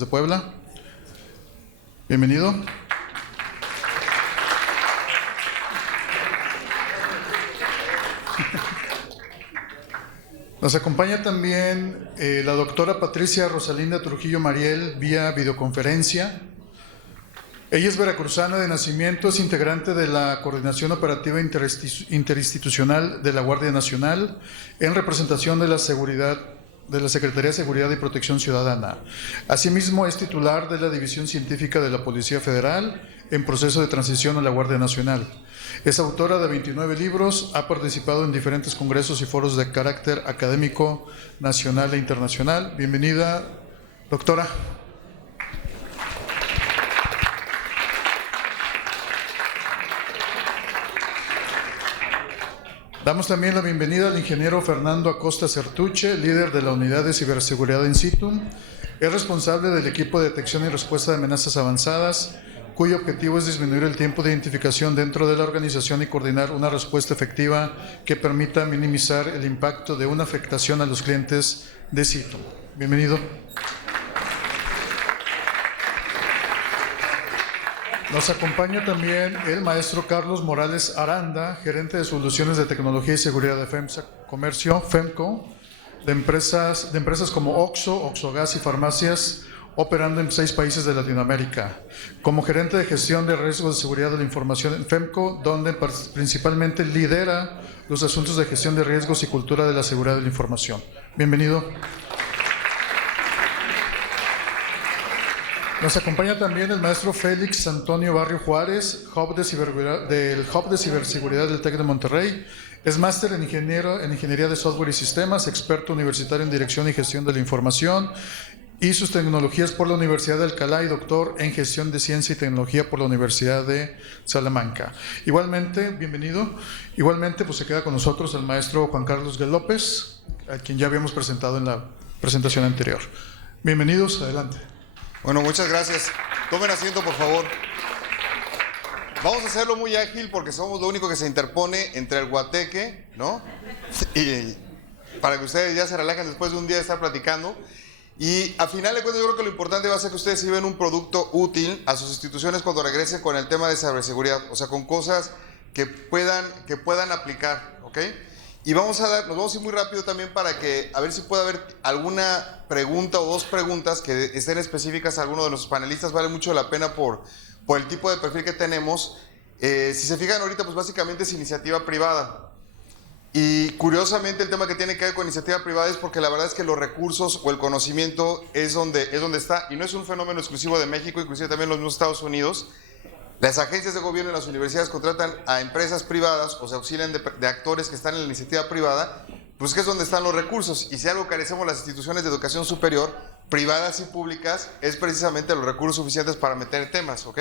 de Puebla. Bienvenido. Nos acompaña también la doctora Patricia Rosalinda Trujillo Mariel vía videoconferencia. Ella es veracruzana de nacimiento, es integrante de la Coordinación Operativa Interinstitucional de la Guardia Nacional en representación de la Secretaría de Seguridad y Protección Ciudadana. Asimismo, es titular de la División Científica de la Policía Federal en proceso de transición a la Guardia Nacional. Es autora de 29 libros, ha participado en diferentes congresos y foros de carácter académico nacional e internacional. Bienvenida, doctora. Damos también la bienvenida al ingeniero Fernando Acosta Certuche, líder de la Unidad de Ciberseguridad in situ. Es responsable del equipo de detección y respuesta de amenazas avanzadas, cuyo objetivo es disminuir el tiempo de identificación dentro de la organización y coordinar una respuesta efectiva que permita minimizar el impacto de una afectación a los clientes de situ. Bienvenido. Nos acompaña también el maestro Carlos Morales Aranda, gerente de Soluciones de Tecnología y Seguridad de FEMSA Comercio, FEMCO, de empresas como OXXO, OXXOGAS y farmacias, operando en 6 países de Latinoamérica. Como gerente de gestión de riesgos de seguridad de la información en FEMCO, donde principalmente lidera los asuntos de gestión de riesgos y cultura de la seguridad de la información. Bienvenido. Nos acompaña también el maestro Félix Antonio Barrio Juárez, del Hub de Ciberseguridad del TEC de Monterrey. Es máster en Ingeniería de Software y Sistemas, experto universitario en Dirección y Gestión de la Información y sus tecnologías por la Universidad de Alcalá y doctor en Gestión de Ciencia y Tecnología por la Universidad de Salamanca. Igualmente, bienvenido. Igualmente, pues se queda con nosotros el maestro Juan Carlos G. López, a quien ya habíamos presentado en la presentación anterior. Bienvenidos, adelante. Bueno, muchas gracias. Tomen asiento, por favor. Vamos a hacerlo muy ágil porque somos lo único que se interpone entre el guateque, ¿no? Y para que ustedes ya se relajen después de un día de estar platicando. Y a final de cuentas yo creo que lo importante va a ser que ustedes lleven un producto útil a sus instituciones cuando regresen con el tema de ciberseguridad. O sea, con cosas que puedan aplicar, ¿ok? Y nos vamos a ir muy rápido también para que, a ver si puede haber alguna pregunta o 2 preguntas que estén específicas a alguno de nuestros panelistas. Vale mucho la pena por el tipo de perfil que tenemos. Si se fijan ahorita, pues básicamente es iniciativa privada. Y curiosamente el tema que tiene que ver con iniciativa privada es porque la verdad es que los recursos o el conocimiento es donde está. Y no es un fenómeno exclusivo de México, inclusive también los mismos Estados Unidos. Las agencias de gobierno y las universidades contratan a empresas privadas o se auxilian de actores que están en la iniciativa privada, pues que es donde están los recursos. Y si algo carecemos las instituciones de educación superior, privadas y públicas, es precisamente los recursos suficientes para meter temas, ¿ok?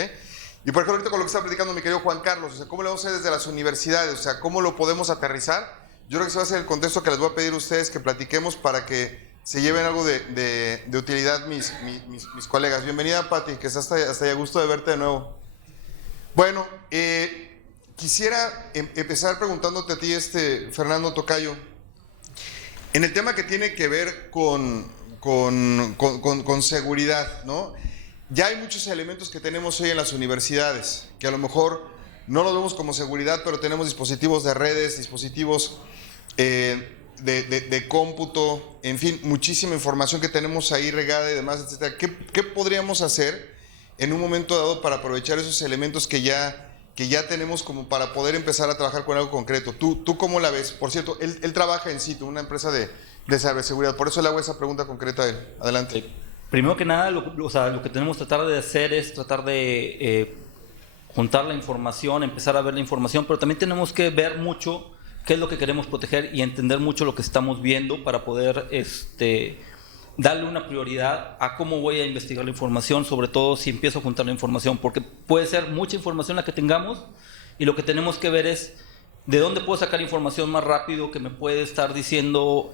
Y por ejemplo, ahorita con lo que está platicando mi querido Juan Carlos, o sea, ¿cómo le vamos a hacer desde las universidades? O sea, ¿cómo lo podemos aterrizar? Yo creo que ese va a ser el contexto que les voy a pedir a ustedes que platiquemos para que se lleven algo de utilidad mis colegas. Bienvenida, Pati, que está hasta allá, gusto de verte de nuevo. Bueno, quisiera empezar preguntándote a ti, Fernando Tocayo, en el tema que tiene que ver con seguridad, ¿no? Ya hay muchos elementos que tenemos hoy en las universidades, que a lo mejor no los vemos como seguridad, pero tenemos dispositivos de redes, dispositivos de cómputo, en fin, muchísima información que tenemos ahí regada y demás, etcétera. ¿Qué podríamos hacer en un momento dado para aprovechar esos elementos que ya tenemos como para poder empezar a trabajar con algo concreto? ¿Tú cómo la ves? Por cierto, él trabaja en situ, una empresa de ciberseguridad, por eso le hago esa pregunta concreta a él. Adelante. Primero que nada, lo que tenemos que tratar de hacer es tratar de juntar la información, empezar a ver la información, pero también tenemos que ver mucho qué es lo que queremos proteger y entender mucho lo que estamos viendo para poder darle una prioridad a cómo voy a investigar la información, sobre todo si empiezo a juntar la información, porque puede ser mucha información la que tengamos y lo que tenemos que ver es de dónde puedo sacar información más rápido que me puede estar diciendo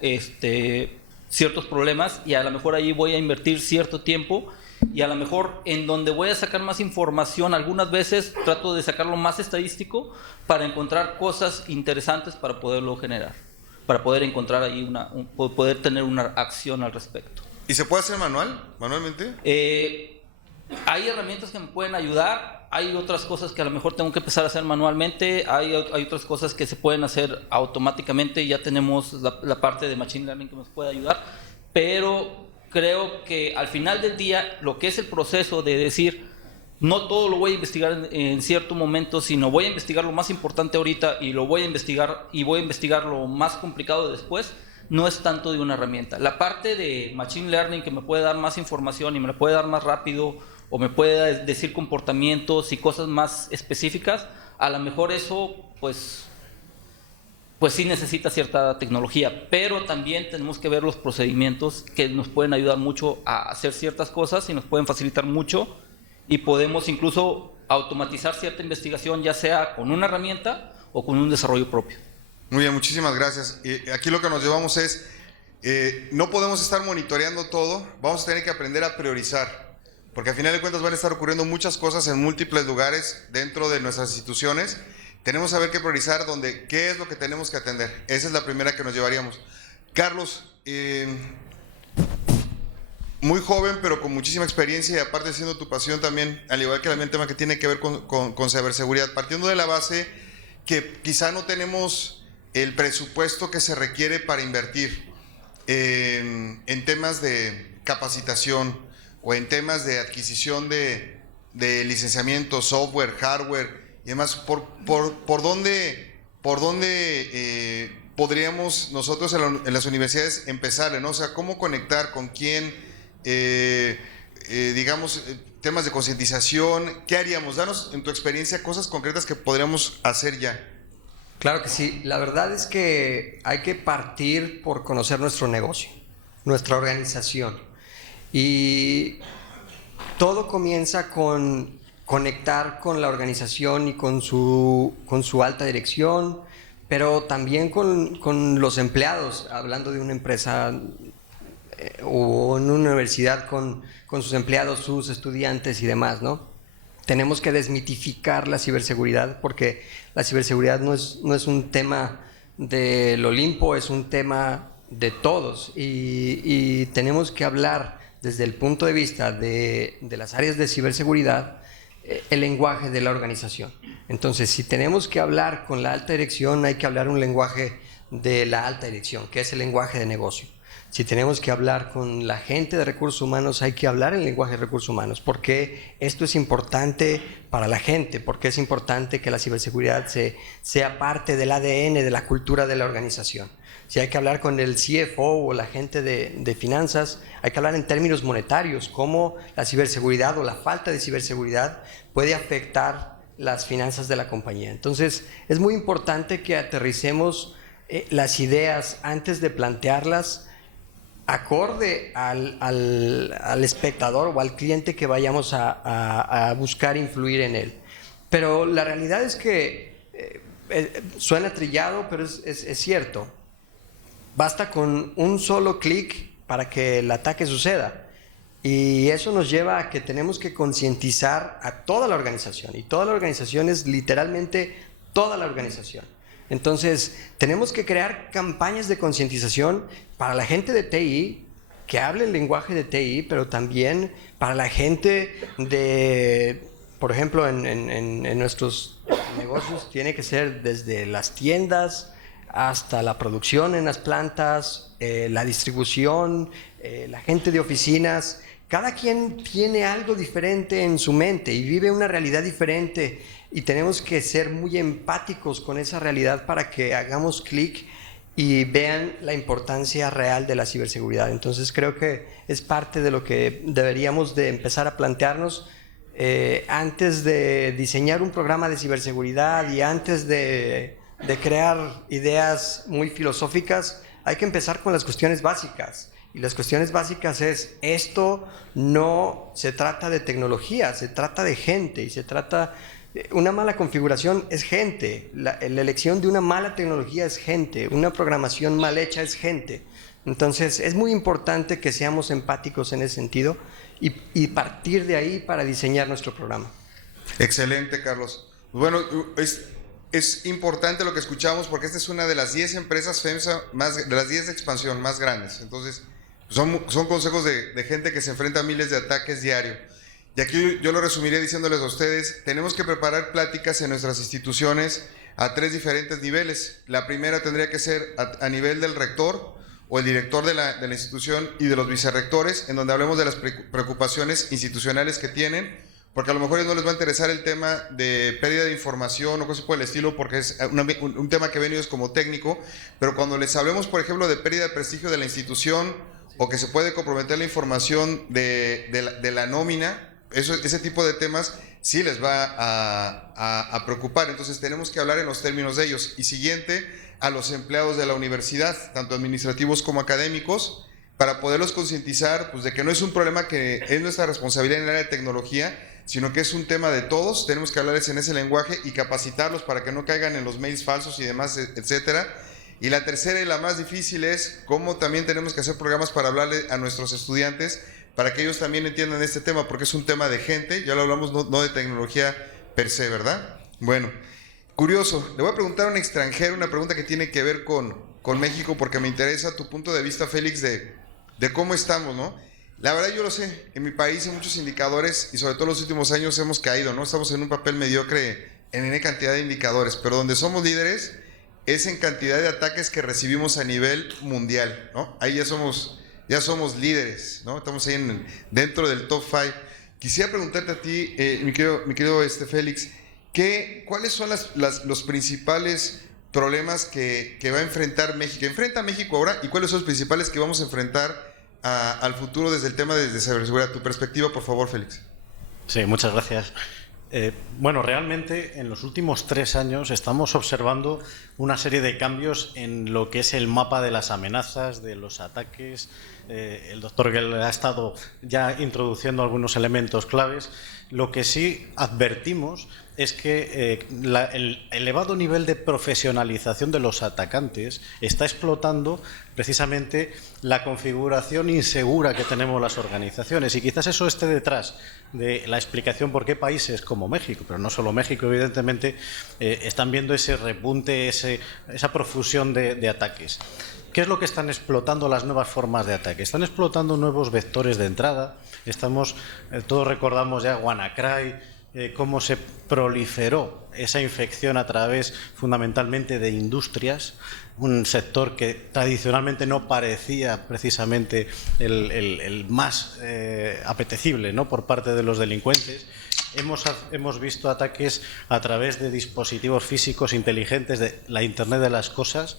ciertos problemas, y a lo mejor ahí voy a invertir cierto tiempo, y a lo mejor en donde voy a sacar más información, algunas veces trato de sacarlo más estadístico para encontrar cosas interesantes para poderlo generar, para poder encontrar ahí poder tener una acción al respecto. ¿Y se puede hacer manualmente? Hay herramientas que me pueden ayudar, hay otras cosas que a lo mejor tengo que empezar a hacer manualmente, hay otras cosas que se pueden hacer automáticamente, ya tenemos la parte de Machine Learning que nos puede ayudar, pero creo que al final del día lo que es el proceso de decir, no todo lo voy a investigar en cierto momento, sino voy a investigar lo más importante ahorita y lo voy a investigar lo más complicado después, no es tanto de una herramienta. La parte de Machine Learning que me puede dar más información y me la puede dar más rápido, o me puede decir comportamientos y cosas más específicas, a lo mejor eso pues sí necesita cierta tecnología, pero también tenemos que ver los procedimientos que nos pueden ayudar mucho a hacer ciertas cosas y nos pueden facilitar mucho, y podemos incluso automatizar cierta investigación, ya sea con una herramienta o con un desarrollo propio. Muy bien, muchísimas gracias. Aquí lo que nos llevamos es, no podemos estar monitoreando todo, vamos a tener que aprender a priorizar. Porque al final de cuentas van a estar ocurriendo muchas cosas en múltiples lugares dentro de nuestras instituciones. Tenemos que saber qué priorizar, qué es lo que tenemos que atender. Esa es la primera que nos llevaríamos. Carlos, muy joven pero con muchísima experiencia, y aparte siendo tu pasión también, al igual que también el tema que tiene que ver con ciberseguridad, partiendo de la base que quizá no tenemos el presupuesto que se requiere para invertir en temas de capacitación, o en temas de adquisición de licenciamiento, software, hardware y demás, ¿por dónde podríamos nosotros en las universidades empezar, ¿no? O sea, ¿cómo conectar con quién? Digamos, temas de concientización, ¿qué haríamos? Danos en tu experiencia cosas concretas que podríamos hacer ya. Claro que sí, la verdad es que hay que partir por conocer nuestro negocio, nuestra organización. Y todo comienza con conectar con la organización y con su alta dirección, pero también con los empleados, hablando de una empresa o en una universidad con sus empleados, sus estudiantes y demás, ¿no? Tenemos que desmitificar la ciberseguridad, porque la ciberseguridad no es un tema del Olimpo, es un tema de todos, y tenemos que hablar desde el punto de vista de las áreas de ciberseguridad, el lenguaje de la organización. Entonces, si tenemos que hablar con la alta dirección, hay que hablar un lenguaje de la alta dirección, que es el lenguaje de negocio. Si tenemos que hablar con la gente de recursos humanos, hay que hablar en el lenguaje de recursos humanos, porque esto es importante para la gente, porque es importante que la ciberseguridad sea parte del ADN, de la cultura de la organización. Si hay que hablar con el CFO o la gente de finanzas, hay que hablar en términos monetarios, cómo la ciberseguridad o la falta de ciberseguridad puede afectar las finanzas de la compañía. Entonces, es muy importante que aterricemos las ideas antes de plantearlas acorde al espectador o al cliente que vayamos a buscar influir en él. Pero la realidad es que suena trillado, pero es cierto. Basta con un solo clic para que el ataque suceda. Y eso nos lleva a que tenemos que concientizar a toda la organización. Y toda la organización es literalmente toda la organización. Entonces, tenemos que crear campañas de concientización para la gente de TI, que hable el lenguaje de TI, pero también para la gente por ejemplo, en nuestros negocios, tiene que ser desde las tiendas hasta la producción en las plantas, la distribución, la gente de oficinas. Cada quien tiene algo diferente en su mente y vive una realidad diferente, y tenemos que ser muy empáticos con esa realidad para que hagamos clic y vean la importancia real de la ciberseguridad. Entonces creo que es parte de lo que deberíamos de empezar a plantearnos antes de diseñar un programa de ciberseguridad y antes de crear ideas muy filosóficas. Hay que empezar con las cuestiones básicas. Y las cuestiones básicas es, esto no se trata de tecnología, se trata de gente, y se trata, una mala configuración es gente, la elección de una mala tecnología es gente, una programación mal hecha es gente. Entonces es muy importante que seamos empáticos en ese sentido y partir de ahí para diseñar nuestro programa. Excelente, Carlos. Bueno, es importante lo que escuchamos, porque esta es una de las 10 empresas FEMSA de las 10 de expansión más grandes. Entonces, Son consejos de gente que se enfrenta a miles de ataques diario. Y aquí yo lo resumiría diciéndoles a ustedes, tenemos que preparar pláticas en nuestras instituciones a 3 diferentes niveles. La primera tendría que ser a nivel del rector o el director de la institución y de los vicerrectores, en donde hablemos de las preocupaciones institucionales que tienen, porque a lo mejor a ellos no les va a interesar el tema de pérdida de información o cosas por el estilo, porque es un tema que ven ellos como técnico, pero cuando les hablemos, por ejemplo, de pérdida de prestigio de la institución o que se puede comprometer la información de la nómina, ese tipo de temas sí les va a preocupar. Entonces tenemos que hablar en los términos de ellos. Y siguiente, a los empleados de la universidad, tanto administrativos como académicos, para poderlos concientizar pues, de que no es un problema que es nuestra responsabilidad en el área de tecnología, sino que es un tema de todos. Tenemos que hablarles en ese lenguaje y capacitarlos para que no caigan en los mails falsos y demás, etcétera. Y la tercera y la más difícil es cómo también tenemos que hacer programas para hablarle a nuestros estudiantes para que ellos también entiendan este tema, porque es un tema de gente, ya lo hablamos, no de tecnología per se, ¿verdad? Bueno, curioso, le voy a preguntar a un extranjero una pregunta que tiene que ver con México, porque me interesa tu punto de vista, Félix, de cómo estamos, ¿no? La verdad yo lo sé, en mi país hay muchos indicadores y sobre todo en los últimos años hemos caído, ¿no? Estamos en un papel mediocre en N cantidad de indicadores, pero donde somos líderes es en cantidad de ataques que recibimos a nivel mundial, ¿no? Ahí ya somos líderes, ¿no? Estamos ahí dentro del top 5. Quisiera preguntarte a ti, mi querido Félix, ¿cuáles son los principales problemas que va a enfrentar México? ¿Que enfrenta México ahora y cuáles son los principales que vamos a enfrentar al futuro desde el tema de ciberseguridad? Tu perspectiva, por favor, Félix. Sí, muchas gracias. Bueno, realmente en los últimos 3 años estamos observando una serie de cambios en lo que es el mapa de las amenazas, de los ataques. El doctor Gell ha estado ya introduciendo algunos elementos claves. Lo que sí advertimos es que el elevado nivel de profesionalización de los atacantes está explotando precisamente la configuración insegura que tenemos las organizaciones, y quizás eso esté detrás de la explicación por qué países como México, pero no solo México, evidentemente, están viendo ese repunte, esa profusión de ataques. ¿Qué es lo que están explotando las nuevas formas de ataque? Están explotando nuevos vectores de entrada. Todos recordamos ya WannaCry, cómo se proliferó esa infección a través fundamentalmente de industrias, un sector que tradicionalmente no parecía precisamente el más apetecible, ¿no?, por parte de los delincuentes. Hemos visto ataques a través de dispositivos físicos inteligentes, de la Internet de las cosas,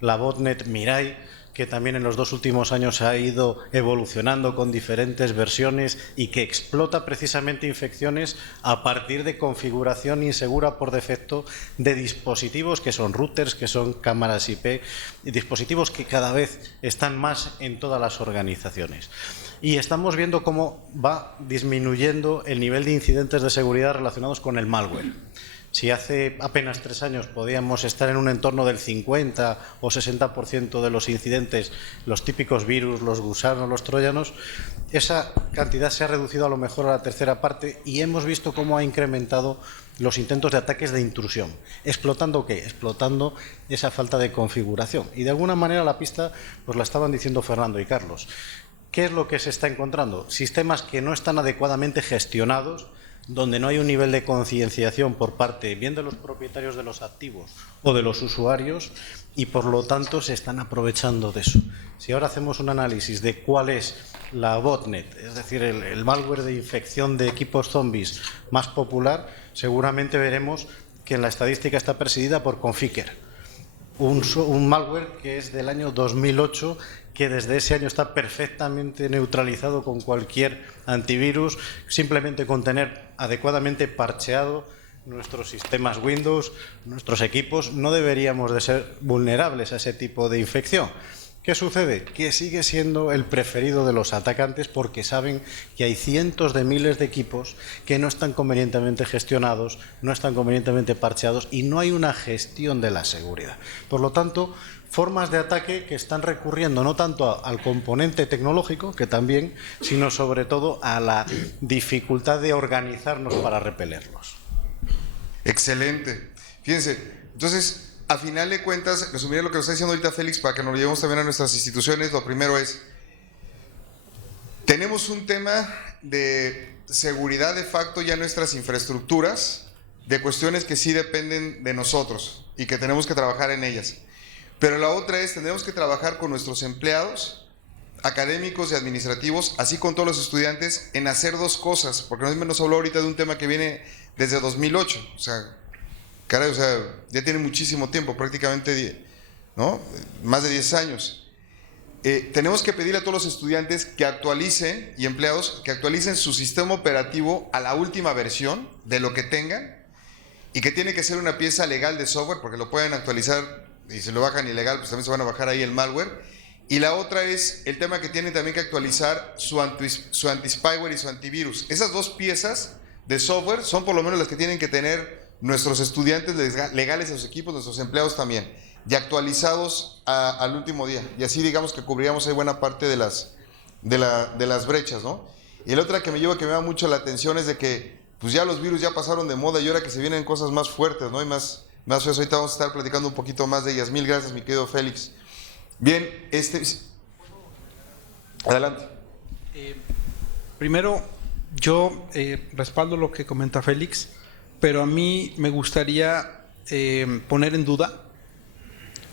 la botnet Mirai, que también en los 2 últimos años ha ido evolucionando con diferentes versiones y que explota precisamente infecciones a partir de configuración insegura por defecto de dispositivos que son routers, que son cámaras IP, dispositivos que cada vez están más en todas las organizaciones. Y estamos viendo cómo va disminuyendo el nivel de incidentes de seguridad relacionados con el malware. Si hace apenas 3 años podíamos estar en un entorno del 50 o 60% de los incidentes, los típicos virus, los gusanos, los troyanos, esa cantidad se ha reducido a lo mejor a la tercera parte, y hemos visto cómo ha incrementado los intentos de ataques de intrusión. ¿Explotando qué? Explotando esa falta de configuración. Y de alguna manera la pista pues la estaban diciendo Fernando y Carlos. ¿Qué es lo que se está encontrando? Sistemas que no están adecuadamente gestionados, donde no hay un nivel de concienciación por parte bien de los propietarios de los activos o de los usuarios, y por lo tanto se están aprovechando de eso. Si ahora hacemos un análisis de cuál es la botnet, es decir, el malware de infección de equipos zombies más popular, seguramente veremos que en la estadística está presidida por Conficker, un malware que es del año 2008, que desde ese año está perfectamente neutralizado con cualquier antivirus, simplemente con tener adecuadamente parcheado nuestros sistemas Windows, nuestros equipos, no deberíamos de ser vulnerables a ese tipo de infección. ¿Qué sucede? Que sigue siendo el preferido de los atacantes, porque saben que hay cientos de miles de equipos que no están convenientemente gestionados, no están convenientemente parcheados, y no hay una gestión de la seguridad. Por lo tanto, formas de ataque que están recurriendo no tanto al componente tecnológico, que también, sino sobre todo a la dificultad de organizarnos para repelerlos. Excelente. Fíjense, entonces, a final de cuentas, resumiré lo que nos está diciendo ahorita Félix para que nos lo llevemos también a nuestras instituciones. Lo primero es, Tenemos un tema de seguridad de facto ya en nuestras infraestructuras, de cuestiones que sí dependen de nosotros y que tenemos que trabajar en ellas. Pero la otra es, tenemos que trabajar con nuestros empleados, académicos y administrativos, así con todos los estudiantes, en hacer dos cosas, porque nos habló ahorita de un tema que viene desde 2008, o sea, caray, o sea, ya tiene muchísimo tiempo, prácticamente, ¿no? Más de 10 años. Tenemos que pedirle a todos los estudiantes que actualicen, y empleados, que actualicen su sistema operativo a la última versión de lo que tengan, y que tiene que ser una pieza legal de software, porque lo pueden actualizar, y si lo bajan ilegal, pues también se van a bajar ahí el malware. Y la otra es el tema que tienen también que actualizar su anti-spyware y su antivirus. Esas dos piezas de software son por lo menos las que tienen que tener nuestros estudiantes legales en sus equipos, nuestros empleados también, y actualizados al último día. Y así digamos que cubríamos ahí buena parte de las brechas, ¿no? Y la otra que me da mucho la atención es de que pues ya los virus ya pasaron de moda y ahora que se vienen cosas más fuertes, ¿no? Y más feas. Ahorita vamos a estar platicando un poquito más de ellas. Mil gracias, mi querido Félix. Bien, adelante. Primero, yo respaldo lo que comenta Félix, pero a mí me gustaría poner en duda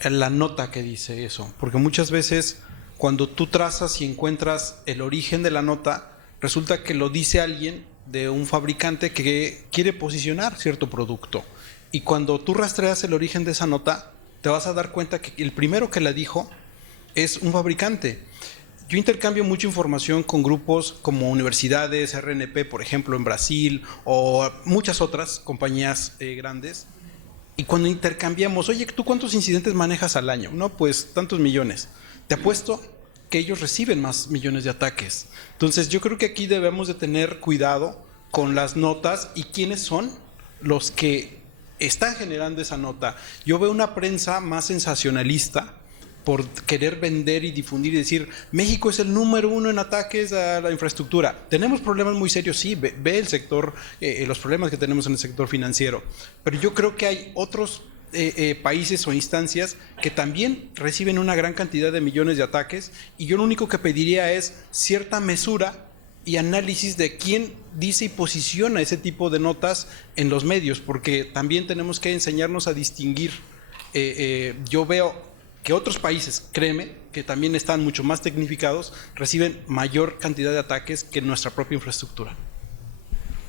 la nota que dice eso, porque muchas veces cuando tú trazas y encuentras el origen de la nota, resulta que lo dice alguien de un fabricante que quiere posicionar cierto producto, y cuando tú rastreas el origen de esa nota, te vas a dar cuenta que el primero que la dijo es un fabricante. Yo intercambio mucha información con grupos como universidades, RNP, por ejemplo, en Brasil, o muchas otras compañías grandes. Y cuando intercambiamos, oye, ¿tú cuántos incidentes manejas al año? No, pues tantos millones. Te apuesto que ellos reciben más millones de ataques. Entonces, yo creo que aquí debemos de tener cuidado con las notas y quiénes son los que están generando esa nota. Yo veo una prensa más sensacionalista por querer vender y difundir y decir, México es el número 1 en ataques a la infraestructura. Tenemos problemas muy serios, sí, ve el sector, los problemas que tenemos en el sector financiero, pero yo creo que hay otros países o instancias que también reciben una gran cantidad de millones de ataques, y yo lo único que pediría es cierta mesura y análisis de quién dice y posiciona ese tipo de notas en los medios, porque también tenemos que enseñarnos a distinguir. Yo veo que otros países, créeme, que también están mucho más tecnificados, reciben mayor cantidad de ataques que nuestra propia infraestructura.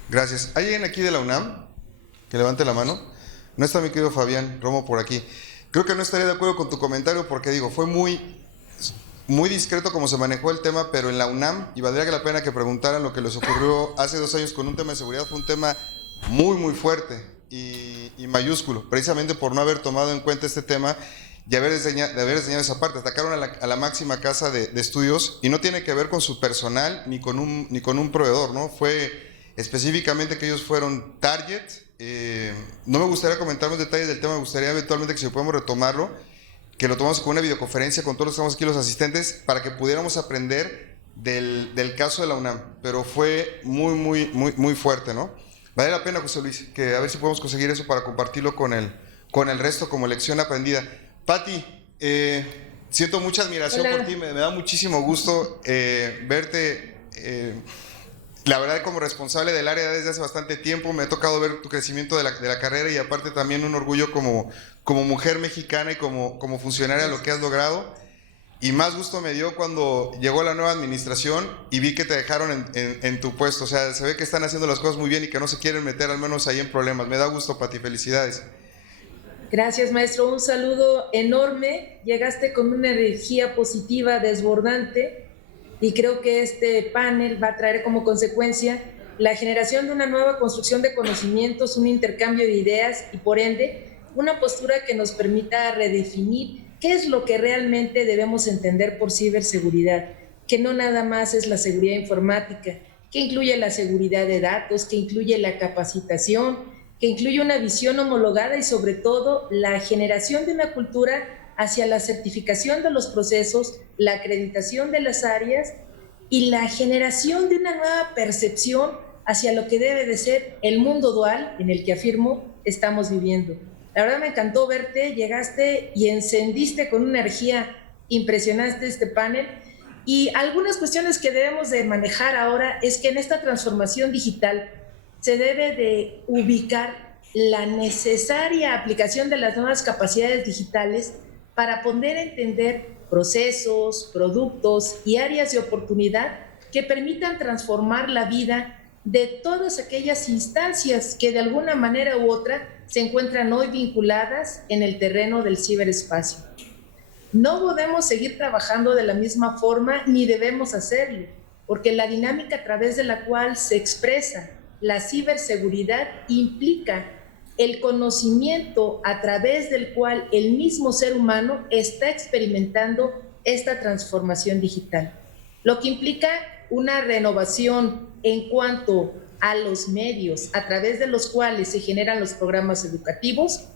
Gracias. ¿Hay alguien aquí de la UNAM que levante la mano? No está mi querido Fabián Romo por aquí. Creo que no estaría de acuerdo con tu comentario porque digo, fue muy discreto como se manejó el tema, pero en la UNAM, y valdría la pena que preguntaran lo que les ocurrió hace 2 años con un tema de seguridad, fue un tema muy fuerte y mayúsculo, precisamente por no haber tomado en cuenta este tema y haber enseñado esa parte. Atacaron a la máxima casa de estudios, y no tiene que ver con su personal ni con un proveedor, ¿no? Fue específicamente que ellos fueron target. No me gustaría comentar más detalles del tema, me gustaría eventualmente que si podemos retomarlo, que lo tomamos con una videoconferencia con todos los que estamos aquí, los asistentes, para que pudiéramos aprender del caso de la UNAM, pero fue muy fuerte, ¿no? Vale la pena, José Luis, que a ver si podemos conseguir eso para compartirlo con el resto como lección aprendida. Pati, siento mucha admiración por ti, me da muchísimo gusto verte, la verdad, como responsable del área desde hace bastante tiempo. Me ha tocado ver tu crecimiento de la carrera, y aparte también un orgullo como mujer mexicana y como funcionaria lo que has logrado. Y más gusto me dio cuando llegó la nueva administración y vi que te dejaron en tu puesto. O sea, se ve que están haciendo las cosas muy bien y que no se quieren meter al menos ahí en problemas. Me da gusto, Pati, felicidades. Gracias, maestro. Un saludo enorme. Llegaste con una energía positiva desbordante, y creo que este panel va a traer como consecuencia la generación de una nueva construcción de conocimientos, un intercambio de ideas y, por ende, una postura que nos permita redefinir qué es lo que realmente debemos entender por ciberseguridad, que no nada más es la seguridad informática, que incluye la seguridad de datos, que incluye la capacitación, que incluye una visión homologada y, sobre todo, la generación de una cultura hacia la certificación de los procesos, la acreditación de las áreas y la generación de una nueva percepción hacia lo que debe de ser el mundo dual en el que, afirmo, estamos viviendo. La verdad me encantó verte, llegaste y encendiste con una energía impresionante este panel, Y algunas cuestiones que debemos de manejar ahora es que en esta transformación digital se debe de ubicar la necesaria aplicación de las nuevas capacidades digitales para poder entender procesos, productos y áreas de oportunidad que permitan transformar la vida de todas aquellas instancias que de alguna manera u otra se encuentran hoy vinculadas en el terreno del ciberespacio. No podemos seguir trabajando de la misma forma ni debemos hacerlo, porque la dinámica a través de la cual se expresa la ciberseguridad implica el conocimiento a través del cual el mismo ser humano está experimentando esta transformación digital, lo que implica una renovación en cuanto a los medios a través de los cuales se generan los programas educativos,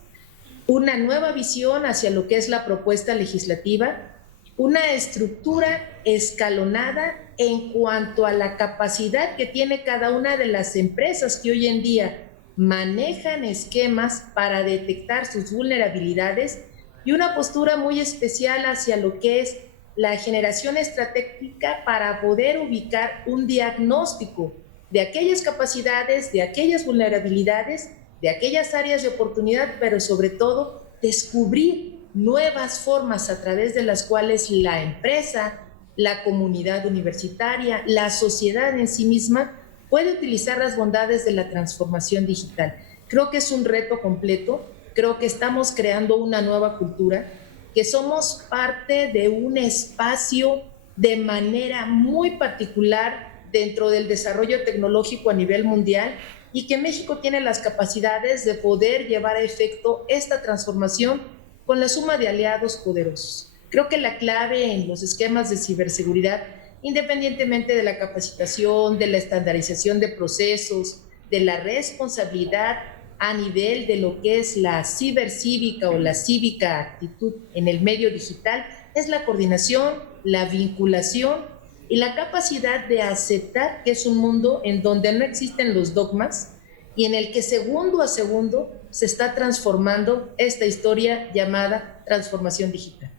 una nueva visión hacia lo que es la propuesta legislativa, una estructura escalonada en cuanto a la capacidad que tiene cada una de las empresas que hoy en día manejan esquemas para detectar sus vulnerabilidades y una postura muy especial hacia lo que es la generación estratégica para poder ubicar un diagnóstico de aquellas capacidades, de aquellas vulnerabilidades, de aquellas áreas de oportunidad, pero sobre todo descubrir nuevas formas a través de las cuales la empresa, la comunidad universitaria, la sociedad en sí misma puede utilizar las bondades de la transformación digital. Creo que es un reto completo, creo que estamos creando una nueva cultura, que somos parte de un espacio de manera muy particular dentro del desarrollo tecnológico a nivel mundial y que México tiene las capacidades de poder llevar a efecto esta transformación con la suma de aliados poderosos. Creo que la clave en los esquemas de ciberseguridad, independientemente de la capacitación, de la estandarización de procesos, de la responsabilidad a nivel de lo que es la cibercívica o la cívica actitud en el medio digital, es la coordinación, la vinculación y la capacidad de aceptar que es un mundo en donde no existen los dogmas y en el que segundo a segundo se está transformando esta historia llamada transformación digital.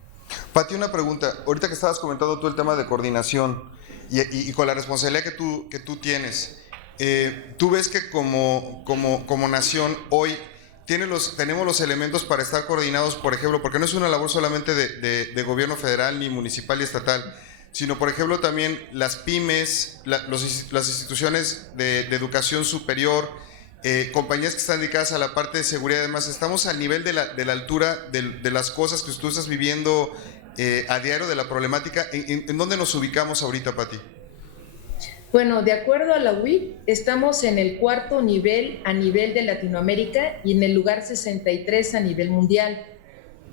Pati, una pregunta. Ahorita que estabas comentando tú el tema de coordinación y con la responsabilidad que tú tienes, ¿tú ves que como nación hoy tenemos los elementos para estar coordinados, por ejemplo, porque no es una labor solamente de gobierno federal, ni municipal y estatal, sino, por ejemplo, también las pymes, las instituciones de educación superior, compañías que están dedicadas a la parte de seguridad? Además, estamos al nivel de la altura de las cosas que tú estás viviendo a diario, de la problemática. ¿En dónde nos ubicamos ahorita, Pati? Bueno, de acuerdo a la UIP, estamos en el 4º nivel a nivel de Latinoamérica y en el lugar 63 a nivel mundial.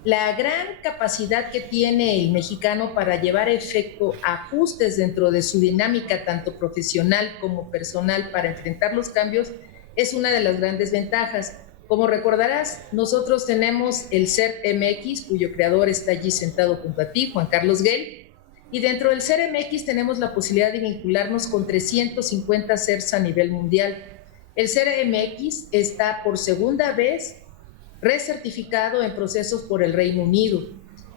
La gran capacidad que tiene el mexicano para llevar a efecto ajustes dentro de su dinámica, tanto profesional como personal, para enfrentar los cambios, es una de las grandes ventajas. Como recordarás, nosotros tenemos el CERT-MX, cuyo creador está allí sentado junto a ti, Juan Carlos Gell, y dentro del CERT-MX tenemos la posibilidad de vincularnos con 350 CERTs a nivel mundial. El CERT-MX está por segunda vez recertificado en procesos por el Reino Unido.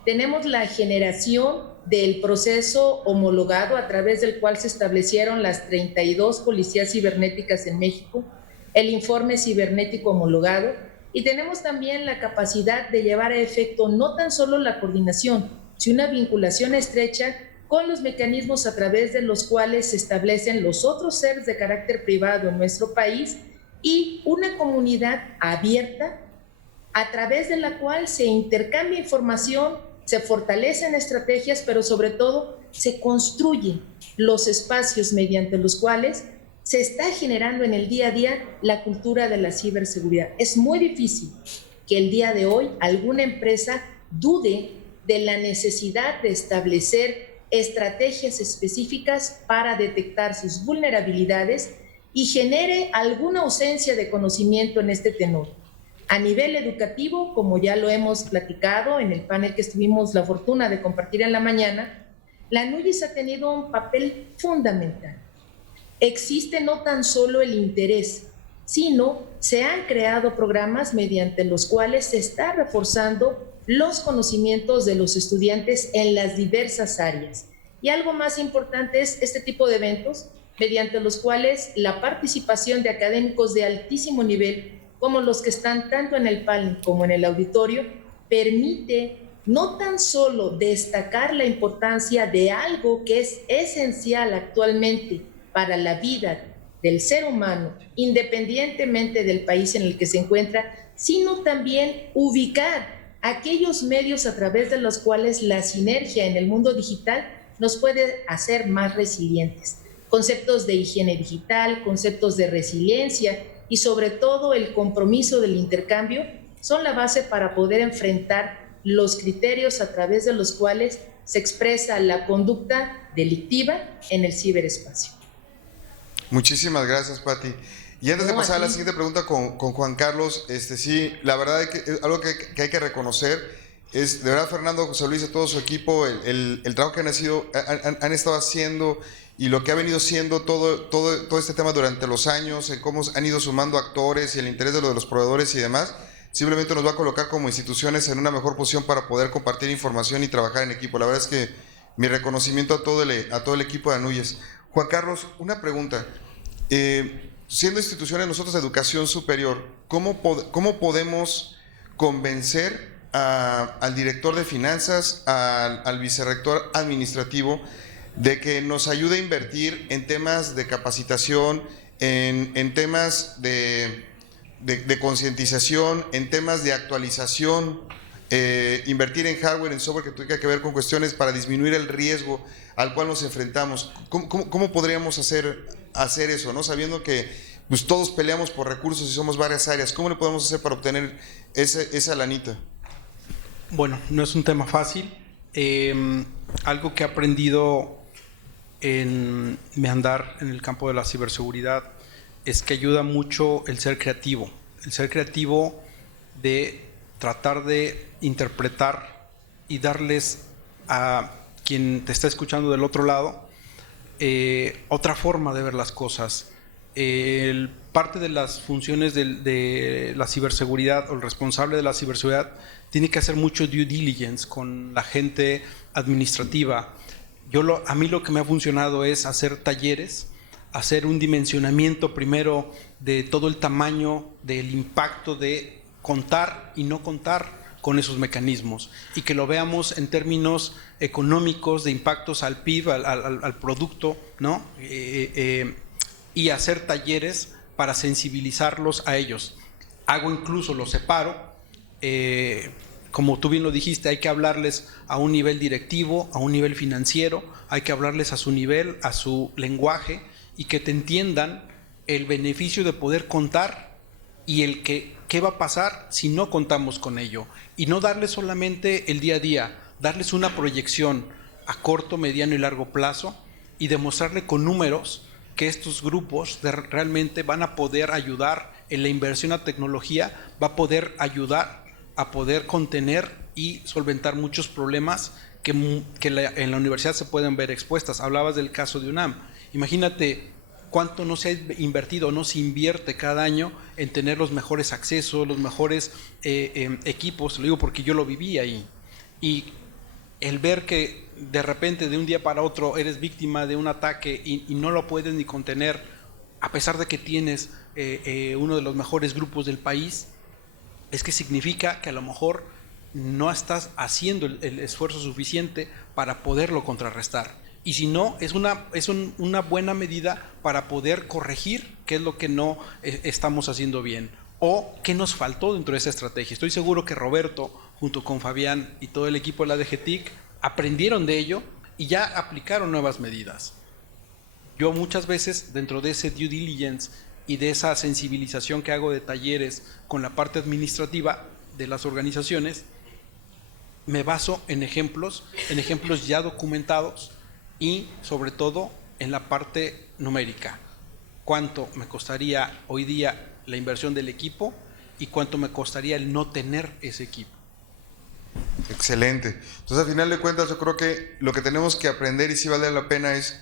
Tenemos la generación del proceso homologado a través del cual se establecieron las 32 policías cibernéticas en México, el informe cibernético homologado, y tenemos también la capacidad de llevar a efecto no tan solo la coordinación, sino una vinculación estrecha con los mecanismos a través de los cuales se establecen los otros CERTs de carácter privado en nuestro país y una comunidad abierta a través de la cual se intercambia información, se fortalecen estrategias, pero sobre todo se construyen los espacios mediante los cuales se está generando en el día a día la cultura de la ciberseguridad. Es muy difícil que el día de hoy alguna empresa dude de la necesidad de establecer estrategias específicas para detectar sus vulnerabilidades y genere alguna ausencia de conocimiento en este tenor. A nivel educativo, como ya lo hemos platicado en el panel que tuvimos la fortuna de compartir en la mañana, la NUYIS ha tenido un papel fundamental. Existe no tan solo el interés, sino se han creado programas mediante los cuales se está reforzando los conocimientos de los estudiantes en las diversas áreas. Y algo más importante es este tipo de eventos, mediante los cuales la participación de académicos de altísimo nivel, como los que están tanto en el panel como en el auditorio, permite no tan solo destacar la importancia de algo que es esencial actualmente para la vida del ser humano, independientemente del país en el que se encuentra, sino también ubicar aquellos medios a través de los cuales la sinergia en el mundo digital nos puede hacer más resilientes. Conceptos de higiene digital, conceptos de resiliencia y sobre todo el compromiso del intercambio son la base para poder enfrentar los criterios a través de los cuales se expresa la conducta delictiva en el ciberespacio. Muchísimas gracias, Pati. Y antes de pasar a la siguiente pregunta con Juan Carlos, sí, la verdad es que algo que hay que reconocer es, de verdad, Fernando, José Luis y todo su equipo, el trabajo que han estado haciendo y lo que ha venido siendo todo este tema durante los años, en cómo han ido sumando actores y el interés de los proveedores y demás, simplemente nos va a colocar como instituciones en una mejor posición para poder compartir información y trabajar en equipo. La verdad es que mi reconocimiento a todo el equipo de Anuyes. Juan Carlos, una pregunta. Siendo instituciones nosotros de educación superior, ¿cómo podemos convencer al director de finanzas, al vicerrector administrativo, de que nos ayude a invertir en temas de capacitación, en temas de concientización, en temas de actualización, invertir en hardware, en software que tenga que ver con cuestiones para disminuir el riesgo al cual nos enfrentamos? ¿Cómo podríamos hacer eso, ¿no? Sabiendo que pues, todos peleamos por recursos y somos varias áreas? ¿Cómo le podemos hacer para obtener esa lanita? Bueno, no es un tema fácil. Algo que he aprendido en mi andar en el campo de la ciberseguridad es que ayuda mucho el ser creativo. El ser creativo de tratar de interpretar y darles a quien te está escuchando del otro lado otra forma de ver las cosas. Parte de las funciones de la ciberseguridad, o el responsable de la ciberseguridad, tiene que hacer mucho due diligence con la gente administrativa. A mí lo que me ha funcionado es hacer talleres, hacer un dimensionamiento primero de todo el tamaño del impacto de contar y no contar con esos mecanismos, y que lo veamos en términos económicos de impactos al PIB, al producto, ¿no? Y hacer talleres para sensibilizarlos a ellos. Los separo, como tú bien lo dijiste, hay que hablarles a un nivel directivo, a un nivel financiero, hay que hablarles a su nivel, a su lenguaje, y que te entiendan el beneficio de poder contar y qué va a pasar si no contamos con ello. Y no darles solamente el día a día, darles una proyección a corto, mediano y largo plazo, y demostrarle con números que estos grupos realmente van a poder ayudar en la inversión a tecnología, va a poder ayudar a poder contener y solventar muchos problemas que en la universidad se pueden ver expuestas. Hablabas del caso de UNAM. Imagínate cuánto no se ha invertido, no se invierte cada año en tener los mejores accesos, los mejores equipos. Lo digo porque yo lo viví ahí. Y el ver que de repente, de un día para otro, eres víctima de un ataque y no lo puedes ni contener, a pesar de que tienes uno de los mejores grupos del país, es que significa que a lo mejor no estás haciendo el esfuerzo suficiente para poderlo contrarrestar. Y si no, es una buena medida para poder corregir qué es lo que no estamos haciendo bien o qué nos faltó dentro de esa estrategia. Estoy seguro que Roberto, junto con Fabián y todo el equipo de la DGTIC, aprendieron de ello y ya aplicaron nuevas medidas. Yo muchas veces, dentro de ese due diligence y de esa sensibilización que hago de talleres con la parte administrativa de las organizaciones, me baso en ejemplos ya documentados y sobre todo en la parte numérica. ¿Cuánto me costaría hoy día la inversión del equipo y cuánto me costaría el no tener ese equipo? Excelente. Entonces, al final de cuentas, yo creo que lo que tenemos que aprender, y sí vale la pena, es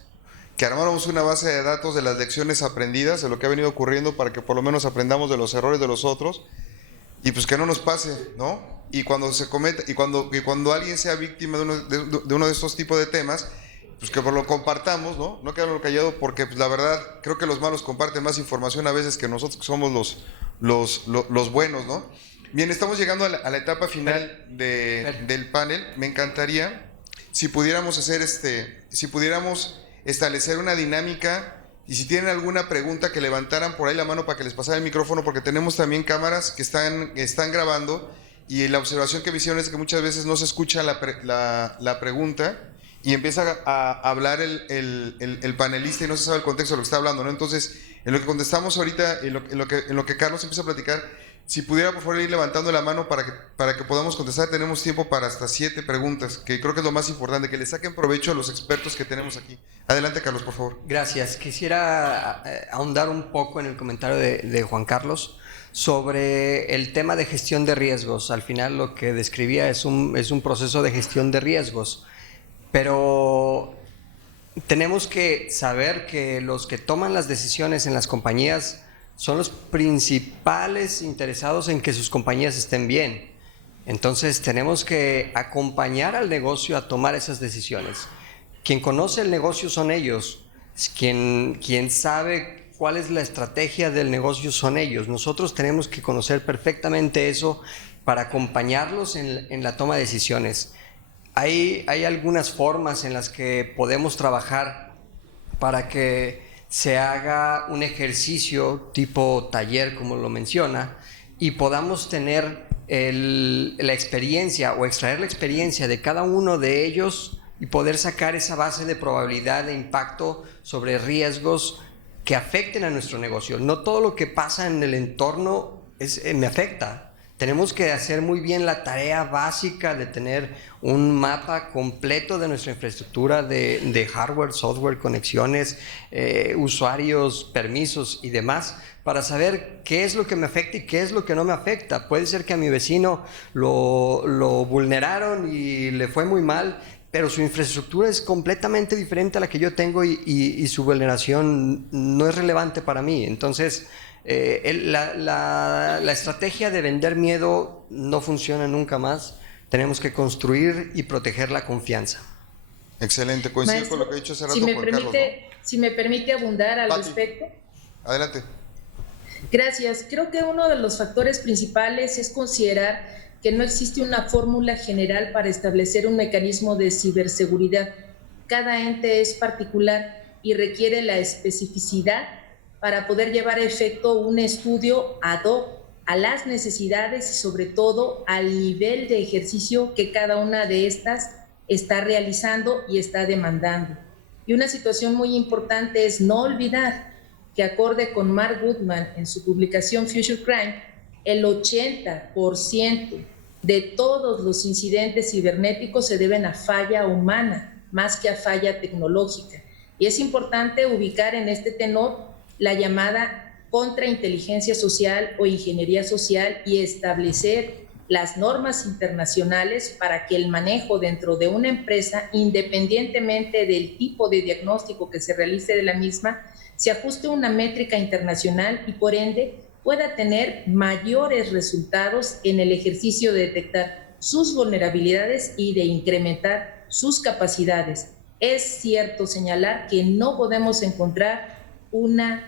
que armáramos una base de datos de las lecciones aprendidas, de lo que ha venido ocurriendo, para que por lo menos aprendamos de los errores de los otros y pues que no nos pase, ¿no? Y cuando se cometa, y cuando alguien sea víctima de uno de estos tipos de temas, pues que lo compartamos, ¿no? No quedarlo callado, porque pues, la verdad creo que los malos comparten más información a veces que nosotros que somos los buenos, ¿no? Bien, estamos llegando a la etapa final del panel. Me encantaría si pudiéramos hacer si pudiéramos establecer una dinámica, y si tienen alguna pregunta que levantaran por ahí la mano para que les pasara el micrófono, porque tenemos también cámaras que están grabando, y la observación que me hicieron es que muchas veces no se escucha la pregunta y empieza a hablar el panelista y no se sabe el contexto de lo que está hablando, ¿no? Entonces, en lo que contestamos ahorita, en lo que Carlos empieza a platicar, si pudiera por favor ir levantando la mano para que podamos contestar. Tenemos tiempo para hasta 7 preguntas, que creo que es lo más importante, que le saquen provecho a los expertos que tenemos aquí. Adelante, Carlos, por favor. Gracias. Quisiera ahondar un poco en el comentario de Juan Carlos sobre el tema de gestión de riesgos. Al final lo que describía es un proceso de gestión de riesgos, pero tenemos que saber que los que toman las decisiones en las compañías son los principales interesados en que sus compañías estén bien. Entonces tenemos que acompañar al negocio a tomar esas decisiones. Quien conoce el negocio son ellos, quien sabe cuál es la estrategia del negocio son ellos. Nosotros tenemos que conocer perfectamente eso para acompañarlos en la toma de decisiones. Hay algunas formas en las que podemos trabajar para que se haga un ejercicio tipo taller, como lo menciona, y podamos tener la experiencia o extraer la experiencia de cada uno de ellos y poder sacar esa base de probabilidad de impacto sobre riesgos que afecten a nuestro negocio. No todo lo que pasa en el entorno me afecta. Tenemos que hacer muy bien la tarea básica de tener un mapa completo de nuestra infraestructura de hardware, software, conexiones, usuarios, permisos y demás, para saber qué es lo que me afecta y qué es lo que no me afecta. Puede ser que a mi vecino lo vulneraron y le fue muy mal, pero su infraestructura es completamente diferente a la que yo tengo y su vulneración no es relevante para mí. Entonces, la estrategia de vender miedo no funciona nunca más. Tenemos que construir y proteger la confianza. Excelente, coincido Maestro, con lo que ha dicho hace rato si me Juan permite, Carlos, ¿no? Si me permite abundar al Pati, respecto. adelante. Gracias. Creo que uno de los factores principales es considerar que no existe una fórmula general para establecer un mecanismo de ciberseguridad. Cada ente es particular y requiere la especificidad para poder llevar a efecto un estudio ad hoc a las necesidades y sobre todo al nivel de ejercicio que cada una de estas está realizando y está demandando. Y una situación muy importante es no olvidar que, acorde con Mark Goodman en su publicación Future Crime, el 80% de todos los incidentes cibernéticos se deben a falla humana más que a falla tecnológica. Y es importante ubicar en este tenor la llamada contrainteligencia social o ingeniería social y establecer las normas internacionales para que el manejo dentro de una empresa, independientemente del tipo de diagnóstico que se realice de la misma, se ajuste a una métrica internacional y por ende pueda tener mayores resultados en el ejercicio de detectar sus vulnerabilidades y de incrementar sus capacidades. Es cierto señalar que no podemos encontrar una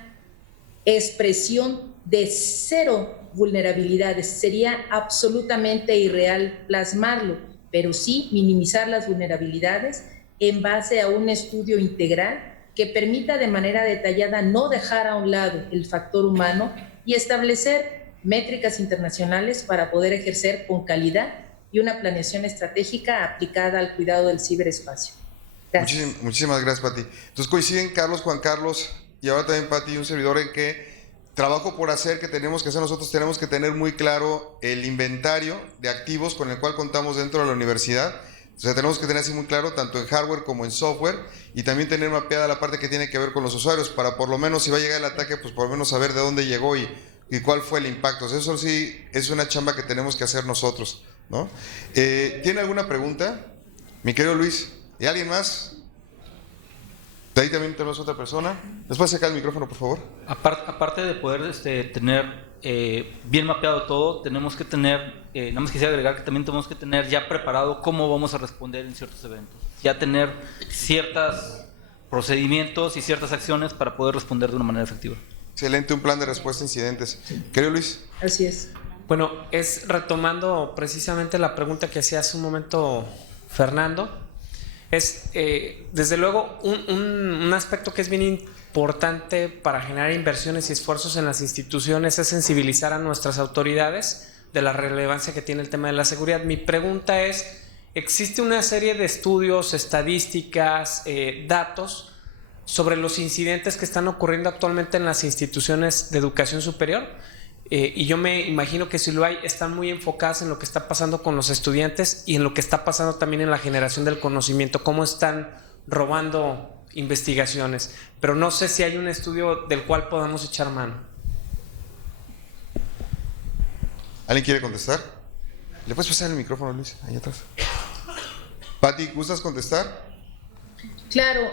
expresión de 0 vulnerabilidades. Sería absolutamente irreal plasmarlo, pero sí minimizar las vulnerabilidades en base a un estudio integral que permita de manera detallada no dejar a un lado el factor humano y establecer métricas internacionales para poder ejercer con calidad y una planeación estratégica aplicada al cuidado del ciberespacio. Gracias. Muchísimas gracias, Pati. Entonces coinciden Carlos, Juan Carlos y ahora también Pati y un servidor en que trabajo por hacer que tenemos que hacer nosotros. Tenemos que tener muy claro el inventario de activos con el cual contamos dentro de la universidad. O sea, tenemos que tener así muy claro tanto en hardware como en software, y también tener mapeada la parte que tiene que ver con los usuarios para por lo menos si va a llegar el ataque, pues por lo menos saber de dónde llegó y cuál fue el impacto. O sea, eso sí es una chamba que tenemos que hacer nosotros, ¿no? ¿Tiene alguna pregunta? Mi querido Luis. ¿Y alguien más? De ahí también tenemos otra persona. ¿Les puede sacar el micrófono, por favor? Aparte de poder tener bien mapeado todo, tenemos que tener, nada más quisiera agregar que también tenemos que tener ya preparado cómo vamos a responder en ciertos eventos, ya tener ciertos procedimientos y ciertas acciones para poder responder de una manera efectiva. Excelente, un plan de respuesta a incidentes. Querido Luis. Así es. Bueno, es retomando precisamente la pregunta que hacía hace un momento Fernando, es desde luego un aspecto que es bien importante para generar inversiones y esfuerzos en las instituciones es sensibilizar a nuestras autoridades de la relevancia que tiene el tema de la seguridad. Mi pregunta es, ¿existe una serie de estudios, estadísticas, datos sobre los incidentes que están ocurriendo actualmente en las instituciones de educación superior? Y yo me imagino que si lo hay, están muy enfocadas en lo que está pasando con los estudiantes y en lo que está pasando también en la generación del conocimiento, cómo están robando investigaciones. Pero no sé si hay un estudio del cual podamos echar mano. ¿Alguien quiere contestar? ¿Le puedes pasar el micrófono, Luis? Ahí atrás. Pati, ¿gustas contestar? Claro,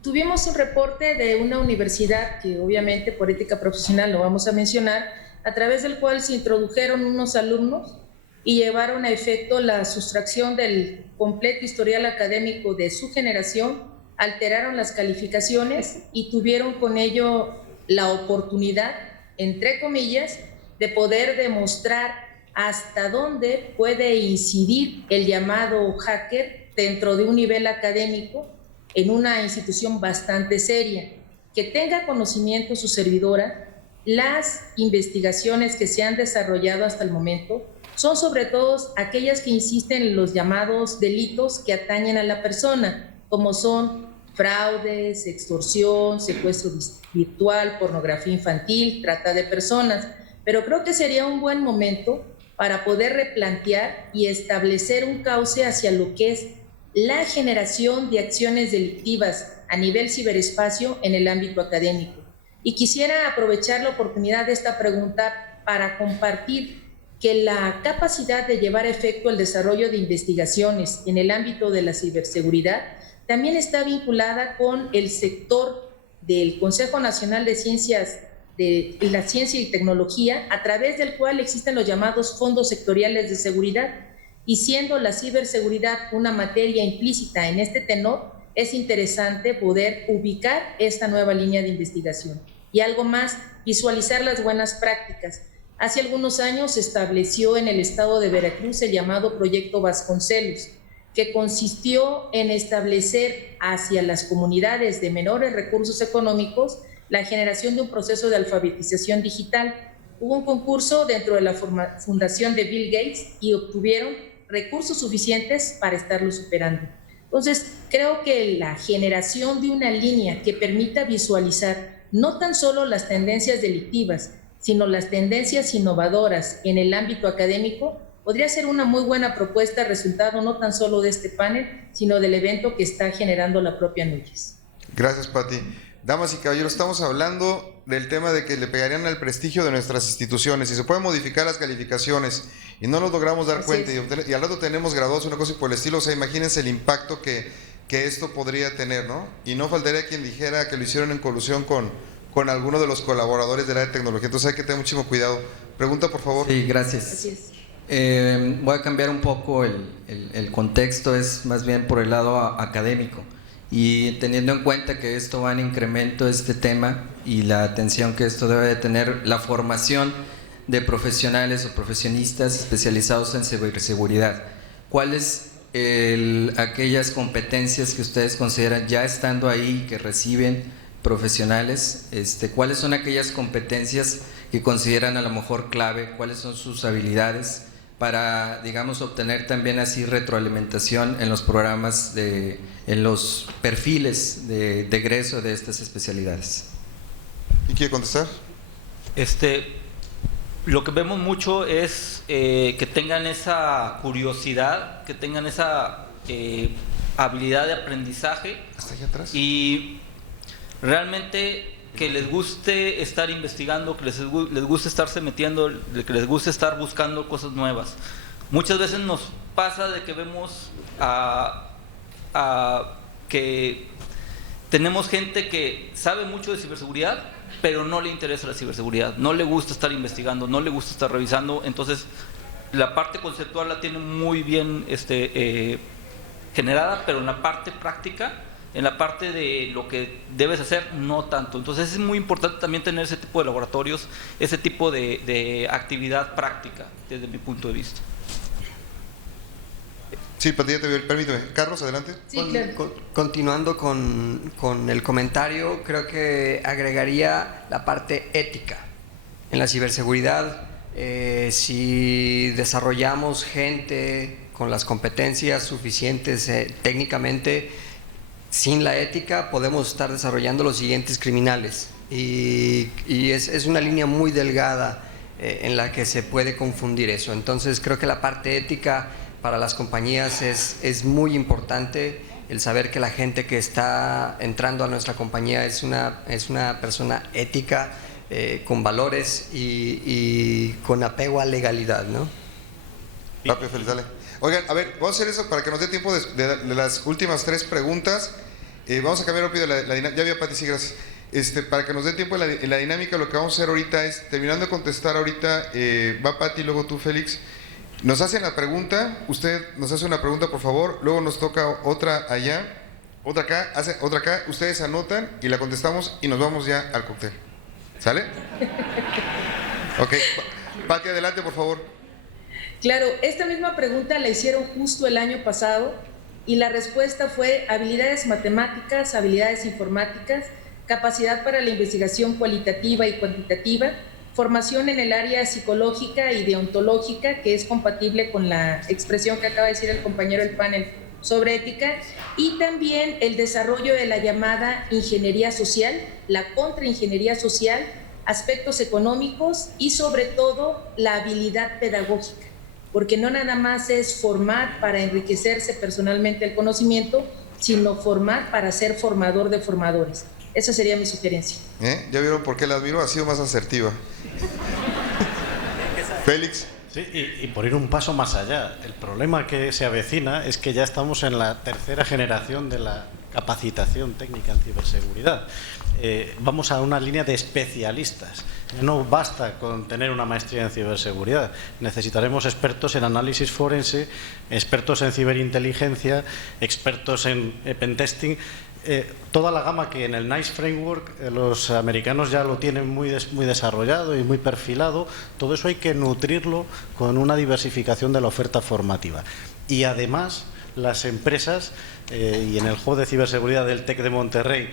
tuvimos un reporte de una universidad que obviamente por ética profesional lo vamos a mencionar, a través del cual se introdujeron unos alumnos y llevaron a efecto la sustracción del completo historial académico de su generación, alteraron las calificaciones y tuvieron con ello la oportunidad, entre comillas, de poder demostrar hasta dónde puede incidir el llamado hacker dentro de un nivel académico en una institución bastante seria. Que tenga conocimiento su servidora, las investigaciones que se han desarrollado hasta el momento son sobre todo aquellas que insisten en los llamados delitos que atañen a la persona, como son fraudes, extorsión, secuestro virtual, pornografía infantil, trata de personas. Pero creo que sería un buen momento para poder replantear y establecer un cauce hacia lo que es la generación de acciones delictivas a nivel ciberespacio en el ámbito académico. Y quisiera aprovechar la oportunidad de esta pregunta para compartir que la capacidad de llevar a efecto el desarrollo de investigaciones en el ámbito de la ciberseguridad también está vinculada con el sector del Consejo Nacional de Ciencias de la Ciencia y Tecnología, a través del cual existen los llamados fondos sectoriales de seguridad. Y siendo la ciberseguridad una materia implícita en este tenor, es interesante poder ubicar esta nueva línea de investigación. Y algo más, visualizar las buenas prácticas. Hace algunos años se estableció en el estado de Veracruz el llamado Proyecto Vasconcelos, que consistió en establecer hacia las comunidades de menores recursos económicos la generación de un proceso de alfabetización digital. Hubo un concurso dentro de la fundación de Bill Gates y obtuvieron recursos suficientes para estarlo superando. Entonces, creo que la generación de una línea que permita visualizar no tan solo las tendencias delictivas, sino las tendencias innovadoras en el ámbito académico, podría ser una muy buena propuesta, resultado no tan solo de este panel, sino del evento que está generando la propia Núñez. Gracias, Pati. Damas y caballeros, estamos hablando del tema de que le pegarían al prestigio de nuestras instituciones. Si se pueden modificar las calificaciones y no nos logramos dar cuenta y al rato tenemos graduados, una cosa y por el estilo, o sea, imagínense el impacto que esto podría tener, ¿no? Y no faltaría quien dijera que lo hicieron en colusión con alguno de los colaboradores del área de tecnología. Entonces hay que tener muchísimo cuidado. Pregunta, por favor. Sí, gracias. Así es. Voy a cambiar un poco el contexto, es más bien por el lado académico. Y teniendo en cuenta que esto va en incremento, este tema, y la atención que esto debe de tener, la formación de profesionales o profesionistas especializados en ciberseguridad, ¿cuáles aquellas competencias que ustedes consideran ya estando ahí, que reciben profesionales, cuáles son aquellas competencias que consideran a lo mejor clave, cuáles son sus habilidades para, digamos, obtener también así retroalimentación en los programas, en los perfiles de egreso de estas especialidades? ¿Y quiere contestar? Lo que vemos mucho es que tengan esa curiosidad, que tengan esa habilidad de aprendizaje. Hasta allá atrás. Y realmente que les guste estar investigando, que les guste estarse metiendo, que les guste estar buscando cosas nuevas. Muchas veces nos pasa de que vemos que tenemos gente que sabe mucho de ciberseguridad, pero no le interesa la ciberseguridad, no le gusta estar investigando, no le gusta estar revisando, entonces la parte conceptual la tiene muy bien generada, pero en la parte práctica, en la parte de lo que debes hacer, no tanto. Entonces es muy importante también tener ese tipo de laboratorios, ese tipo de actividad práctica, desde mi punto de vista. Sí, Pati, permíteme. Carlos, adelante. Sí, claro. Continuando con el comentario, creo que agregaría la parte ética. En la ciberseguridad, si desarrollamos gente con las competencias suficientes técnicamente, sin la ética podemos estar desarrollando los siguientes criminales. Y es una línea muy delgada en la que se puede confundir eso. Entonces creo que la parte ética para las compañías es muy importante, el saber que la gente que está entrando a nuestra compañía es una persona ética, con valores y con apego a legalidad, ¿no? Rápido, Félix, dale. Oigan, a ver, vamos a hacer eso para que nos dé tiempo de las últimas 3 preguntas. Vamos a cambiar rápido la dinámica. Ya había Pati, sí, gracias. Para que nos dé tiempo en la dinámica, lo que vamos a hacer ahorita es, terminando de contestar ahorita, va Pati, luego tú, Félix. Nos hacen la pregunta, usted nos hace una pregunta, por favor, luego nos toca otra allá, otra acá, otra acá, ustedes anotan y la contestamos y nos vamos ya al cóctel. ¿Sale? Ok. Pati, adelante, por favor. Claro, esta misma pregunta la hicieron justo el año pasado y la respuesta fue habilidades matemáticas, habilidades informáticas, capacidad para la investigación cualitativa y cuantitativa, formación en el área psicológica y deontológica, que es compatible con la expresión que acaba de decir el compañero del panel sobre ética, y también el desarrollo de la llamada ingeniería social, la contraingeniería social, aspectos económicos y sobre todo la habilidad pedagógica, porque no nada más es formar para enriquecerse personalmente el conocimiento, sino formar para ser formador de formadores. Esa sería mi sugerencia. ¿Ya vieron por qué la admiro? Ha sido más asertiva. Félix. Sí, y por ir un paso más allá, el problema que se avecina es que ya estamos en la 3ª generación de la capacitación técnica en ciberseguridad. Vamos a una línea de especialistas. No basta con tener una maestría en ciberseguridad. Necesitaremos expertos en análisis forense, expertos en ciberinteligencia, expertos en pentesting. Toda la gama que en el NICE Framework los americanos ya lo tienen muy desarrollado y muy perfilado. Todo eso hay que nutrirlo con una diversificación de la oferta formativa. Y además las empresas, y en el juego de ciberseguridad del TEC de Monterrey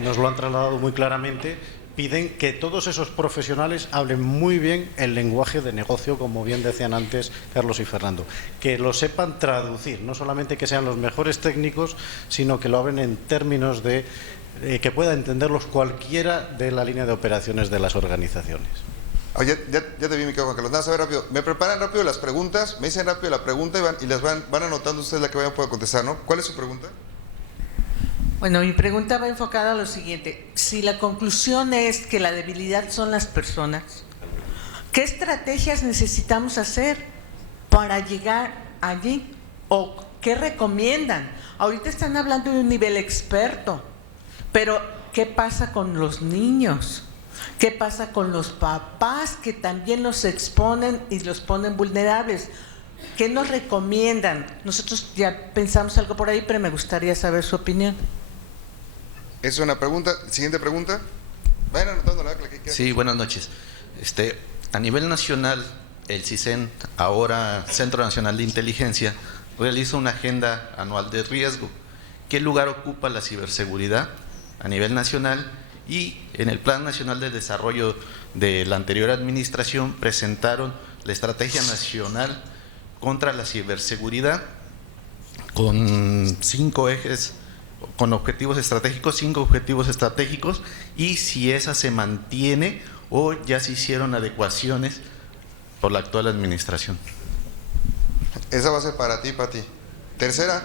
nos lo han trasladado muy claramente, piden que todos esos profesionales hablen muy bien el lenguaje de negocio, como bien decían antes Carlos y Fernando, que lo sepan traducir, no solamente que sean los mejores técnicos, sino que lo hablen en términos de que pueda entenderlos cualquiera de la línea de operaciones de las organizaciones. Oye, ya te vi, mi querido Juan Carlos. Nada, a ver rápido. Me preparan rápido las preguntas, me dicen rápido la pregunta y las van anotando ustedes la que vayan a poder contestar, ¿no? ¿Cuál es su pregunta? Bueno, mi pregunta va enfocada a lo siguiente. Si la conclusión es que la debilidad son las personas, ¿qué estrategias necesitamos hacer para llegar allí? ¿O qué recomiendan? Ahorita están hablando de un nivel experto, pero ¿qué pasa con los niños? ¿Qué pasa con los papás que también los exponen y los ponen vulnerables? ¿Qué nos recomiendan? Nosotros ya pensamos algo por ahí, pero me gustaría saber su opinión. Es una pregunta. Siguiente pregunta. Vayan anotando la que quieran. Sí, buenas noches. A nivel nacional, el CISEN, ahora Centro Nacional de Inteligencia, realiza una agenda anual de riesgo. ¿Qué lugar ocupa la ciberseguridad a nivel nacional? Y en el Plan Nacional de Desarrollo de la anterior administración presentaron la Estrategia Nacional contra la Ciberseguridad con 5 ejes, con objetivos estratégicos, 5 objetivos estratégicos, y si esa se mantiene o ya se hicieron adecuaciones por la actual administración. Esa va a ser para ti, Pati. Tercera.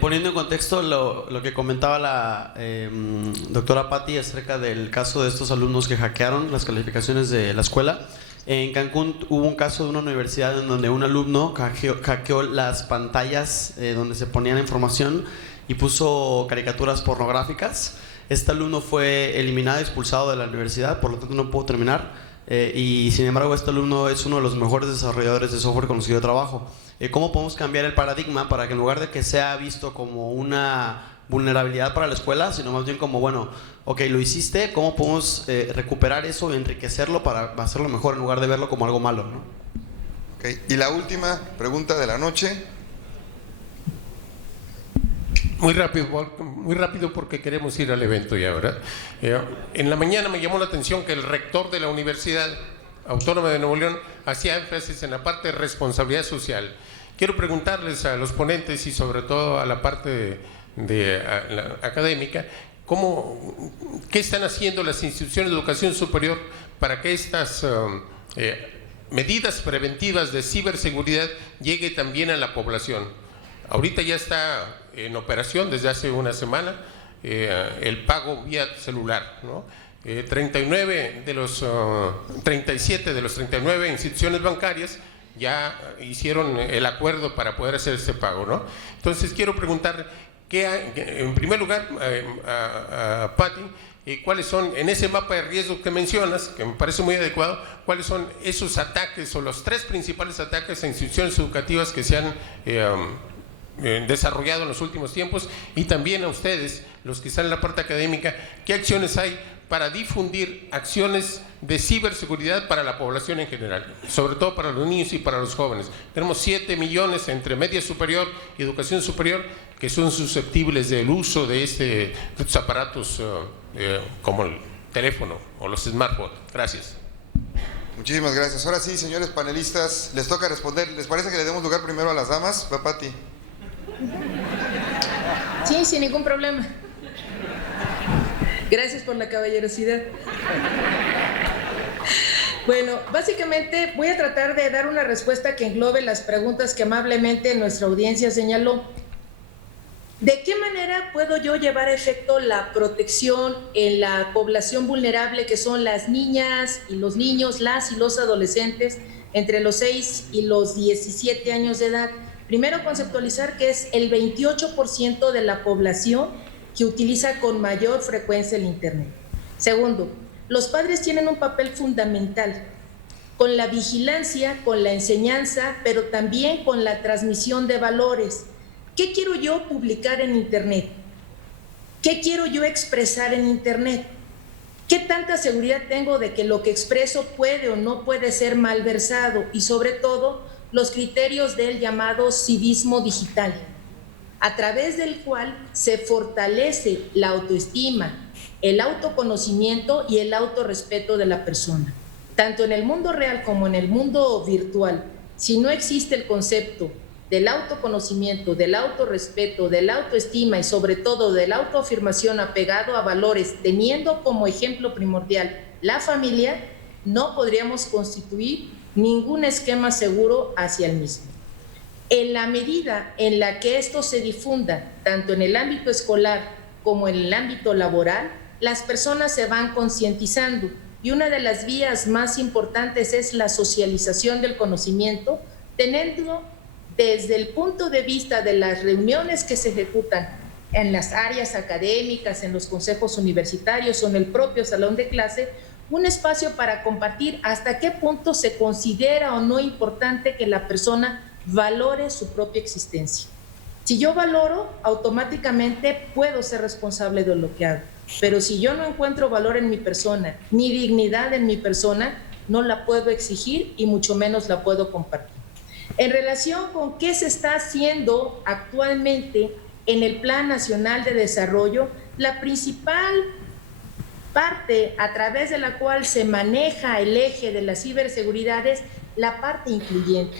Poniendo en contexto lo que comentaba la doctora Patti acerca del caso de estos alumnos que hackearon las calificaciones de la escuela, en Cancún hubo un caso de una universidad en donde un alumno hackeó las pantallas donde se ponía la información y puso caricaturas pornográficas. Este alumno fue eliminado, expulsado de la universidad, por lo tanto no pudo terminar. Y sin embargo este alumno es uno de los mejores desarrolladores de software con los que yo trabajo. ¿Cómo podemos cambiar el paradigma para que en lugar de que sea visto como una vulnerabilidad para la escuela, sino más bien como, bueno, ok, lo hiciste, ¿cómo podemos recuperar eso y enriquecerlo para hacerlo mejor en lugar de verlo como algo malo, ¿no? Okay. Y la última pregunta de la noche. Muy rápido porque queremos ir al evento ya, ¿verdad? En la mañana me llamó la atención que el rector de la Universidad Autónoma de Nuevo León hacía énfasis en la parte de responsabilidad social. Quiero preguntarles a los ponentes y sobre todo a la parte la académica, ¿qué están haciendo las instituciones de educación superior para que estas medidas preventivas de ciberseguridad llegue también a la población? Ahorita ya está en operación desde hace una semana el pago vía celular, ¿no? 37 de los 39 instituciones bancarias ya hicieron el acuerdo para poder hacer este pago, ¿no? Entonces quiero preguntar, en primer lugar, a Patti, cuáles son, en ese mapa de riesgo que mencionas, que me parece muy adecuado, cuáles son esos ataques o los 3 principales ataques a instituciones educativas que se han desarrollado en los últimos tiempos, y también a ustedes, los que están en la parte académica, ¿qué acciones hay para difundir acciones de ciberseguridad para la población en general, sobre todo para los niños y para los jóvenes? Tenemos 7 millones entre media superior y educación superior que son susceptibles del uso de estos aparatos como el teléfono o los smartphones. Gracias. Muchísimas gracias. Ahora sí, señores panelistas, les toca responder. ¿Les parece que le demos lugar primero a las damas? Patti. Sí, sin ningún problema. Gracias por la caballerosidad. Bueno, básicamente voy a tratar de dar una respuesta que englobe las preguntas que amablemente nuestra audiencia señaló. ¿De qué manera puedo yo llevar a efecto la protección en la población vulnerable, que son las niñas y los niños, las y los adolescentes entre los 6 y los 17 años de edad? Primero, conceptualizar que es el 28% de la población que utiliza con mayor frecuencia el Internet. Segundo, los padres tienen un papel fundamental con la vigilancia, con la enseñanza, pero también con la transmisión de valores. ¿Qué quiero yo publicar en Internet? ¿Qué quiero yo expresar en Internet? ¿Qué tanta seguridad tengo de que lo que expreso puede o no puede ser malversado? Y sobre todo, los criterios del llamado civismo digital, a través del cual se fortalece la autoestima, el autoconocimiento y el autorrespeto de la persona. Tanto en el mundo real como en el mundo virtual, si no existe el concepto del autoconocimiento, del autorrespeto, de la autoestima y sobre todo de la autoafirmación apegado a valores, teniendo como ejemplo primordial la familia, no podríamos constituir ningún esquema seguro hacia el mismo. En la medida en la que esto se difunda, tanto en el ámbito escolar como en el ámbito laboral, las personas se van concientizando, y una de las vías más importantes es la socialización del conocimiento, teniendo desde el punto de vista de las reuniones que se ejecutan en las áreas académicas, en los consejos universitarios o en el propio salón de clase, un espacio para compartir hasta qué punto se considera o no importante que la persona valore su propia existencia. Si yo valoro, automáticamente puedo ser responsable de lo que hago. Pero si yo no encuentro valor en mi persona, ni dignidad en mi persona, no la puedo exigir y mucho menos la puedo compartir. En relación con qué se está haciendo actualmente en el Plan Nacional de Desarrollo, la principal parte a través de la cual se maneja el eje de la ciberseguridad es la parte incluyente,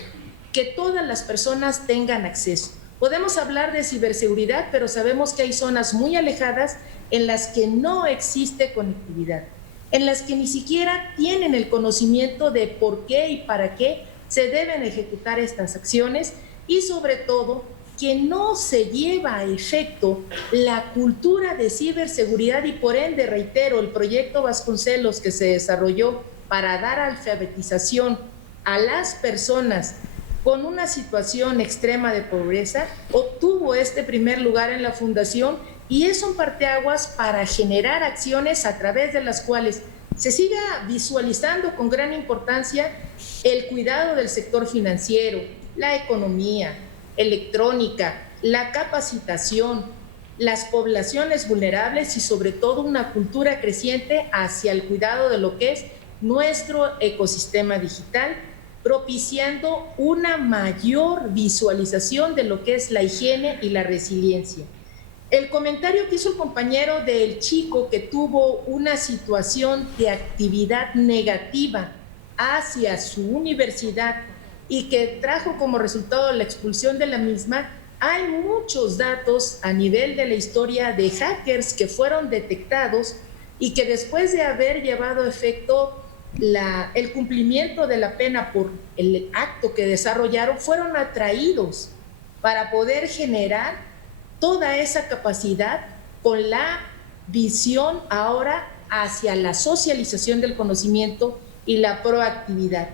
que todas las personas tengan acceso. Podemos hablar de ciberseguridad, pero sabemos que hay zonas muy alejadas en las que no existe conectividad, en las que ni siquiera tienen el conocimiento de por qué y para qué se deben ejecutar estas acciones, y sobre todo que no se lleva a efecto la cultura de ciberseguridad, y por ende, reitero, el proyecto Vasconcelos que se desarrolló para dar alfabetización a las personas con una situación extrema de pobreza, obtuvo este primer lugar en la fundación y es un parteaguas para generar acciones a través de las cuales se siga visualizando con gran importancia el cuidado del sector financiero, la economía, electrónica, la capacitación, las poblaciones vulnerables y sobre todo una cultura creciente hacia el cuidado de lo que es nuestro ecosistema digital, propiciando una mayor visualización de lo que es la higiene y la resiliencia. El comentario que hizo el compañero del chico que tuvo una situación de actividad negativa hacia su universidad y que trajo como resultado la expulsión de la misma, hay muchos datos a nivel de la historia de hackers que fueron detectados y que después de haber llevado a efecto el cumplimiento de la pena por el acto que desarrollaron, fueron atraídos para poder generar toda esa capacidad con la visión ahora hacia la socialización del conocimiento y la proactividad.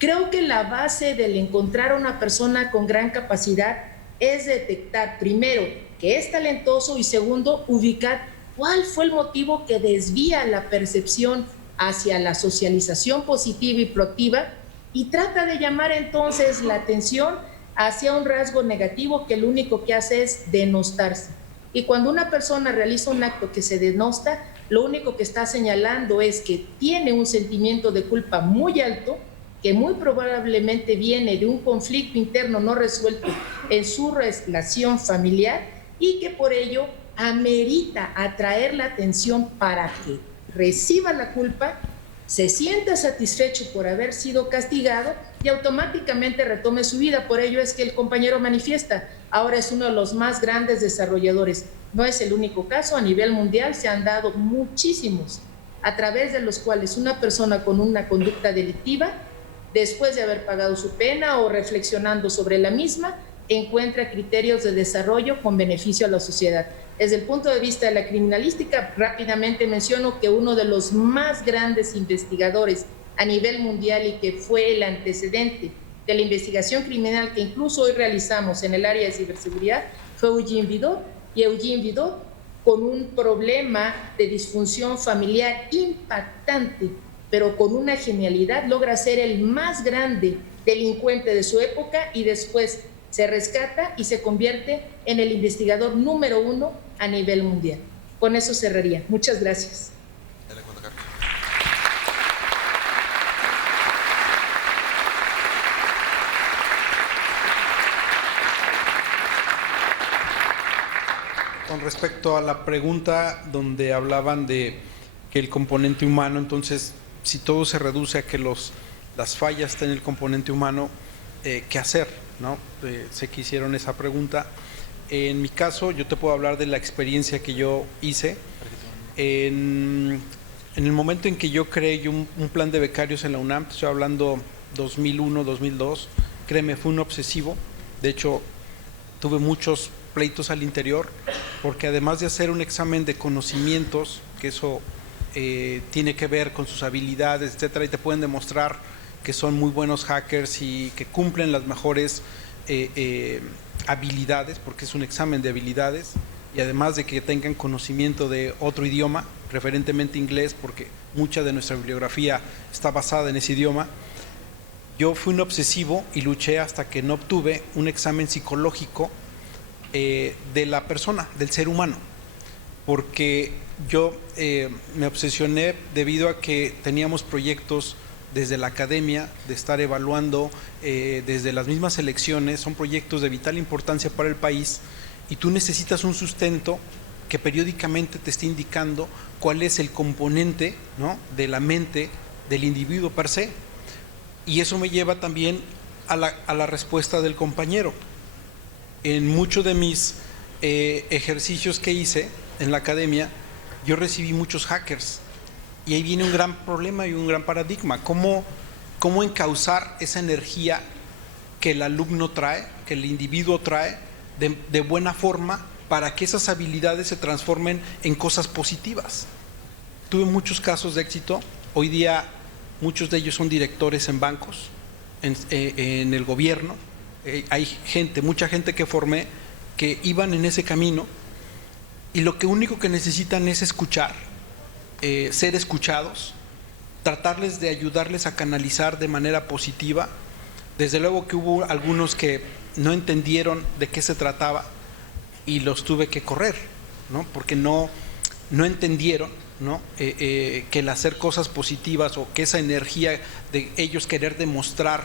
Creo que la base del encontrar a una persona con gran capacidad es detectar, primero, que es talentoso y segundo, ubicar cuál fue el motivo que desvía la percepción hacia la socialización positiva y proactiva y trata de llamar entonces la atención hacia un rasgo negativo que lo único que hace es denostarse. Y cuando una persona realiza un acto que se denosta, lo único que está señalando es que tiene un sentimiento de culpa muy alto, que muy probablemente viene de un conflicto interno no resuelto en su relación familiar y que por ello amerita atraer la atención para que reciba la culpa, se sienta satisfecho por haber sido castigado y automáticamente retome su vida. Por ello es que el compañero manifiesta, ahora es uno de los más grandes desarrolladores. No es el único caso, a nivel mundial se han dado muchísimos, a través de los cuales una persona con una conducta delictiva, después de haber pagado su pena o reflexionando sobre la misma, encuentra criterios de desarrollo con beneficio a la sociedad. Desde el punto de vista de la criminalística, rápidamente menciono que uno de los más grandes investigadores a nivel mundial y que fue el antecedente de la investigación criminal que incluso hoy realizamos en el área de ciberseguridad fue Eugene Vidot, y Eugene Vidot, con un problema de disfunción familiar impactante, pero con una genialidad, logra ser el más grande delincuente de su época y después se rescata y se convierte en el investigador número 1 a nivel mundial. Con eso cerraría. Muchas gracias. Con respecto a la pregunta donde hablaban de que el componente humano, entonces, si todo se reduce a que las fallas están en el componente humano, ¿qué hacer? ¿No? Sé que hicieron esa pregunta. En mi caso, yo te puedo hablar de la experiencia que yo hice. En el momento en que yo creé un plan de becarios en la UNAM, estoy hablando 2001, 2002, créeme, fue un obsesivo. De hecho, tuve muchos pleitos al interior, porque además de hacer un examen de conocimientos, que eso tiene que ver con sus habilidades, etcétera, y te pueden demostrar que son muy buenos hackers y que cumplen las mejores habilidades, porque es un examen de habilidades, y además de que tengan conocimiento de otro idioma, preferentemente inglés, porque mucha de nuestra bibliografía está basada en ese idioma. Yo fui un obsesivo y luché hasta que no obtuve un examen psicológico de la persona, del ser humano, porque yo me obsesioné debido a que teníamos proyectos desde la academia, de estar evaluando desde las mismas elecciones, son proyectos de vital importancia para el país y tú necesitas un sustento que periódicamente te esté indicando cuál es el componente, ¿no?, de la mente del individuo per se. Y eso me lleva también a la respuesta del compañero. En muchos de mis ejercicios que hice en la academia, yo recibí muchos hackers. Y ahí viene un gran problema y un gran paradigma. ¿Cómo encauzar esa energía que el alumno trae, que el individuo trae, de buena forma para que esas habilidades se transformen en cosas positivas? Tuve muchos casos de éxito. Hoy día muchos de ellos son directores en bancos, en el gobierno. Hay mucha gente que formé que iban en ese camino y lo que único que necesitan es escuchar, ser escuchados, tratarles de ayudarles a canalizar de manera positiva. Desde luego que hubo algunos que no entendieron de qué se trataba y los tuve que correr, ¿no? Porque no entendieron, ¿no? Que el hacer cosas positivas o que esa energía de ellos querer demostrar,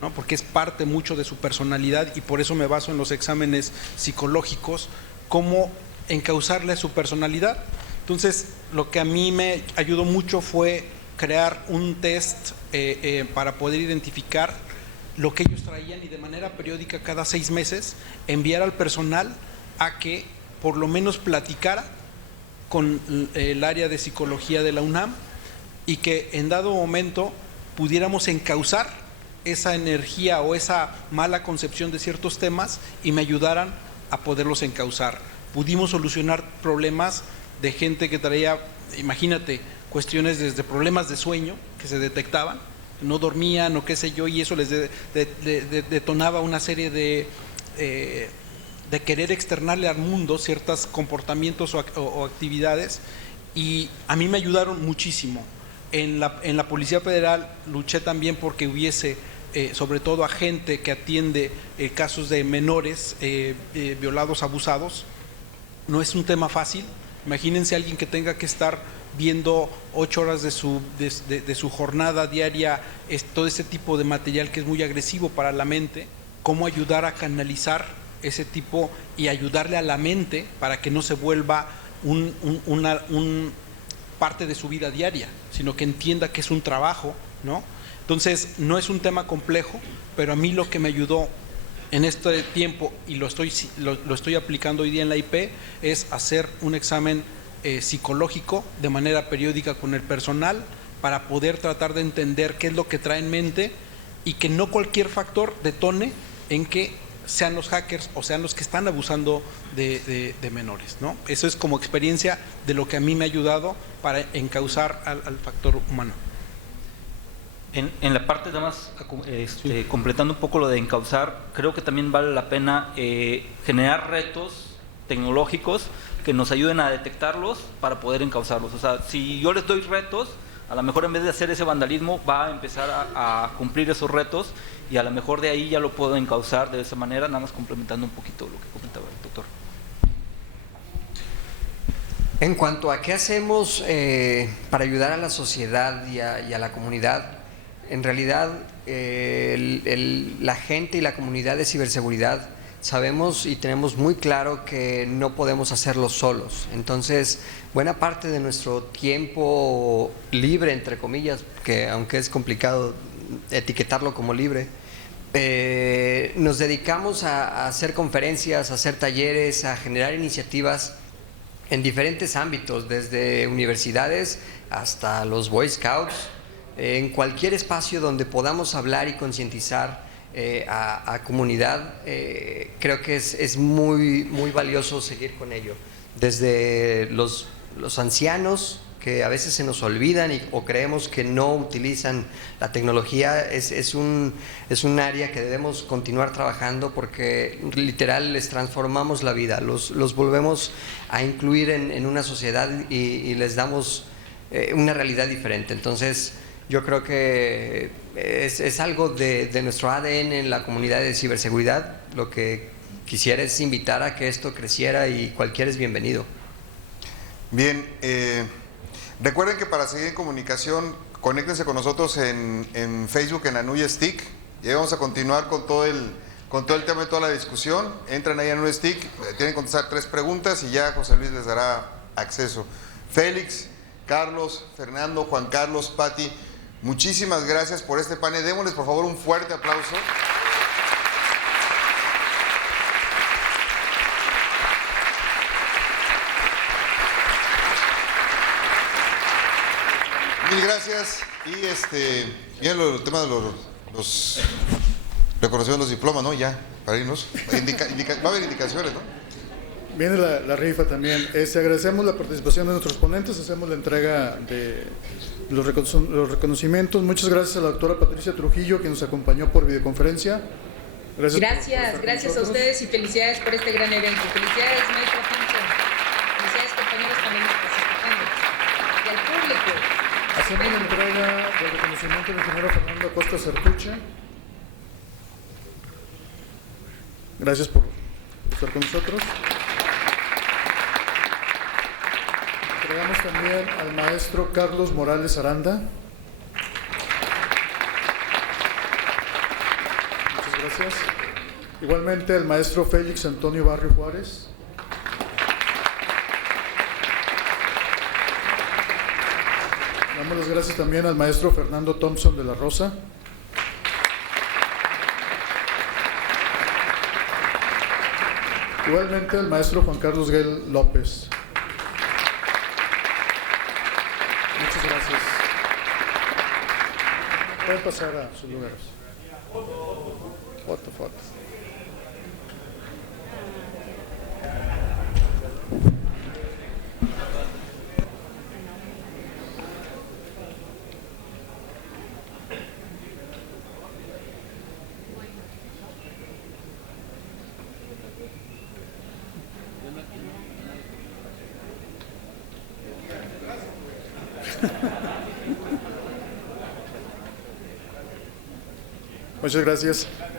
¿no? Porque es parte mucho de su personalidad, y por eso me baso en los exámenes psicológicos, cómo encauzarle a su personalidad. Entonces, lo que a mí me ayudó mucho fue crear un test para poder identificar lo que ellos traían, y de manera periódica, cada 6 meses, enviar al personal a que por lo menos platicara con el área de psicología de la UNAM, y que en dado momento pudiéramos encauzar esa energía o esa mala concepción de ciertos temas y me ayudaran a poderlos encauzar. Pudimos solucionar problemas de gente que traía, imagínate, cuestiones desde problemas de sueño que se detectaban, no dormían o qué sé yo, y eso les detonaba una serie de querer externarle al mundo ciertos comportamientos o actividades, y a mí me ayudaron muchísimo. En la Policía Federal luché también porque hubiese, sobre todo a gente que atiende casos de menores violados, abusados. No es un tema fácil. Imagínense a alguien que tenga que estar viendo 8 horas de su jornada diaria, todo ese tipo de material que es muy agresivo para la mente. Cómo ayudar a canalizar ese tipo y ayudarle a la mente para que no se vuelva una parte de su vida diaria, sino que entienda que es un trabajo, ¿no? Entonces, no es un tema complejo, pero a mí lo que me ayudó en este tiempo, y lo estoy aplicando hoy día en la IP, es hacer un examen psicológico de manera periódica con el personal para poder tratar de entender qué es lo que trae en mente, y que no cualquier factor detone en que sean los hackers o sean los que están abusando de menores, ¿no? Eso es como experiencia de lo que a mí me ha ayudado para encauzar al factor humano. En la parte, nada más completando un poco lo de encauzar, creo que también vale la pena generar retos tecnológicos que nos ayuden a detectarlos para poder encauzarlos. O sea, si yo les doy retos, a lo mejor en vez de hacer ese vandalismo va a empezar a cumplir esos retos, y a lo mejor de ahí ya lo puedo encauzar de esa manera, nada más complementando un poquito lo que comentaba el doctor. En cuanto a qué hacemos para ayudar a la sociedad y a la comunidad, en realidad la gente y la comunidad de ciberseguridad sabemos y tenemos muy claro que no podemos hacerlo solos. Entonces, buena parte de nuestro tiempo libre, entre comillas, que aunque es complicado etiquetarlo como libre, nos dedicamos a hacer conferencias, a hacer talleres, a generar iniciativas en diferentes ámbitos, desde universidades hasta los Boy Scouts, en cualquier espacio donde podamos hablar y concientizar a comunidad. Creo que es muy, muy valioso seguir con ello. Desde los ancianos, que a veces se nos olvidan o creemos que no utilizan la tecnología, es un área que debemos continuar trabajando, porque literal les transformamos la vida, los volvemos a incluir en una sociedad y les damos una realidad diferente. Entonces, yo creo que es algo de nuestro ADN en la comunidad de ciberseguridad. Lo que quisiera es invitar a que esto creciera, y cualquiera es bienvenido. Bien, recuerden que para seguir en comunicación, conéctense con nosotros en Facebook, en Anuya Stick, y ahí vamos a continuar con todo el tema de toda la discusión. Entran ahí a Anuya Stick, tienen que contestar 3 preguntas y ya José Luis les dará acceso. Félix, Carlos, Fernando, Juan Carlos, Pati, muchísimas gracias por este panel. Démosles por favor un fuerte aplauso. Mil gracias. Y el tema de los reconocimientos de los diplomas, ¿no? Ya, para irnos. Va a haber indicaciones, ¿no? Viene la rifa también. Agradecemos la participación de nuestros ponentes, hacemos la entrega de los reconocimientos. Muchas gracias a la doctora Patricia Trujillo, que nos acompañó por videoconferencia. Gracias a ustedes y felicidades por este gran evento. Felicidades, maestra Pinto. también participando. Y al público. Hacemos la entrega del reconocimiento del ingeniero Fernando Acosta Sertuche. Gracias por estar con nosotros. Entregamos también al maestro Carlos Morales Aranda. Muchas gracias. Igualmente al maestro Félix Antonio Barrio Juárez. Damos las gracias también al maestro Fernando Thompson de la Rosa. Igualmente al maestro Juan Carlos Guel López. Muchas gracias. Pueden pasar a sus lugares. Foto, foto. Muchas gracias.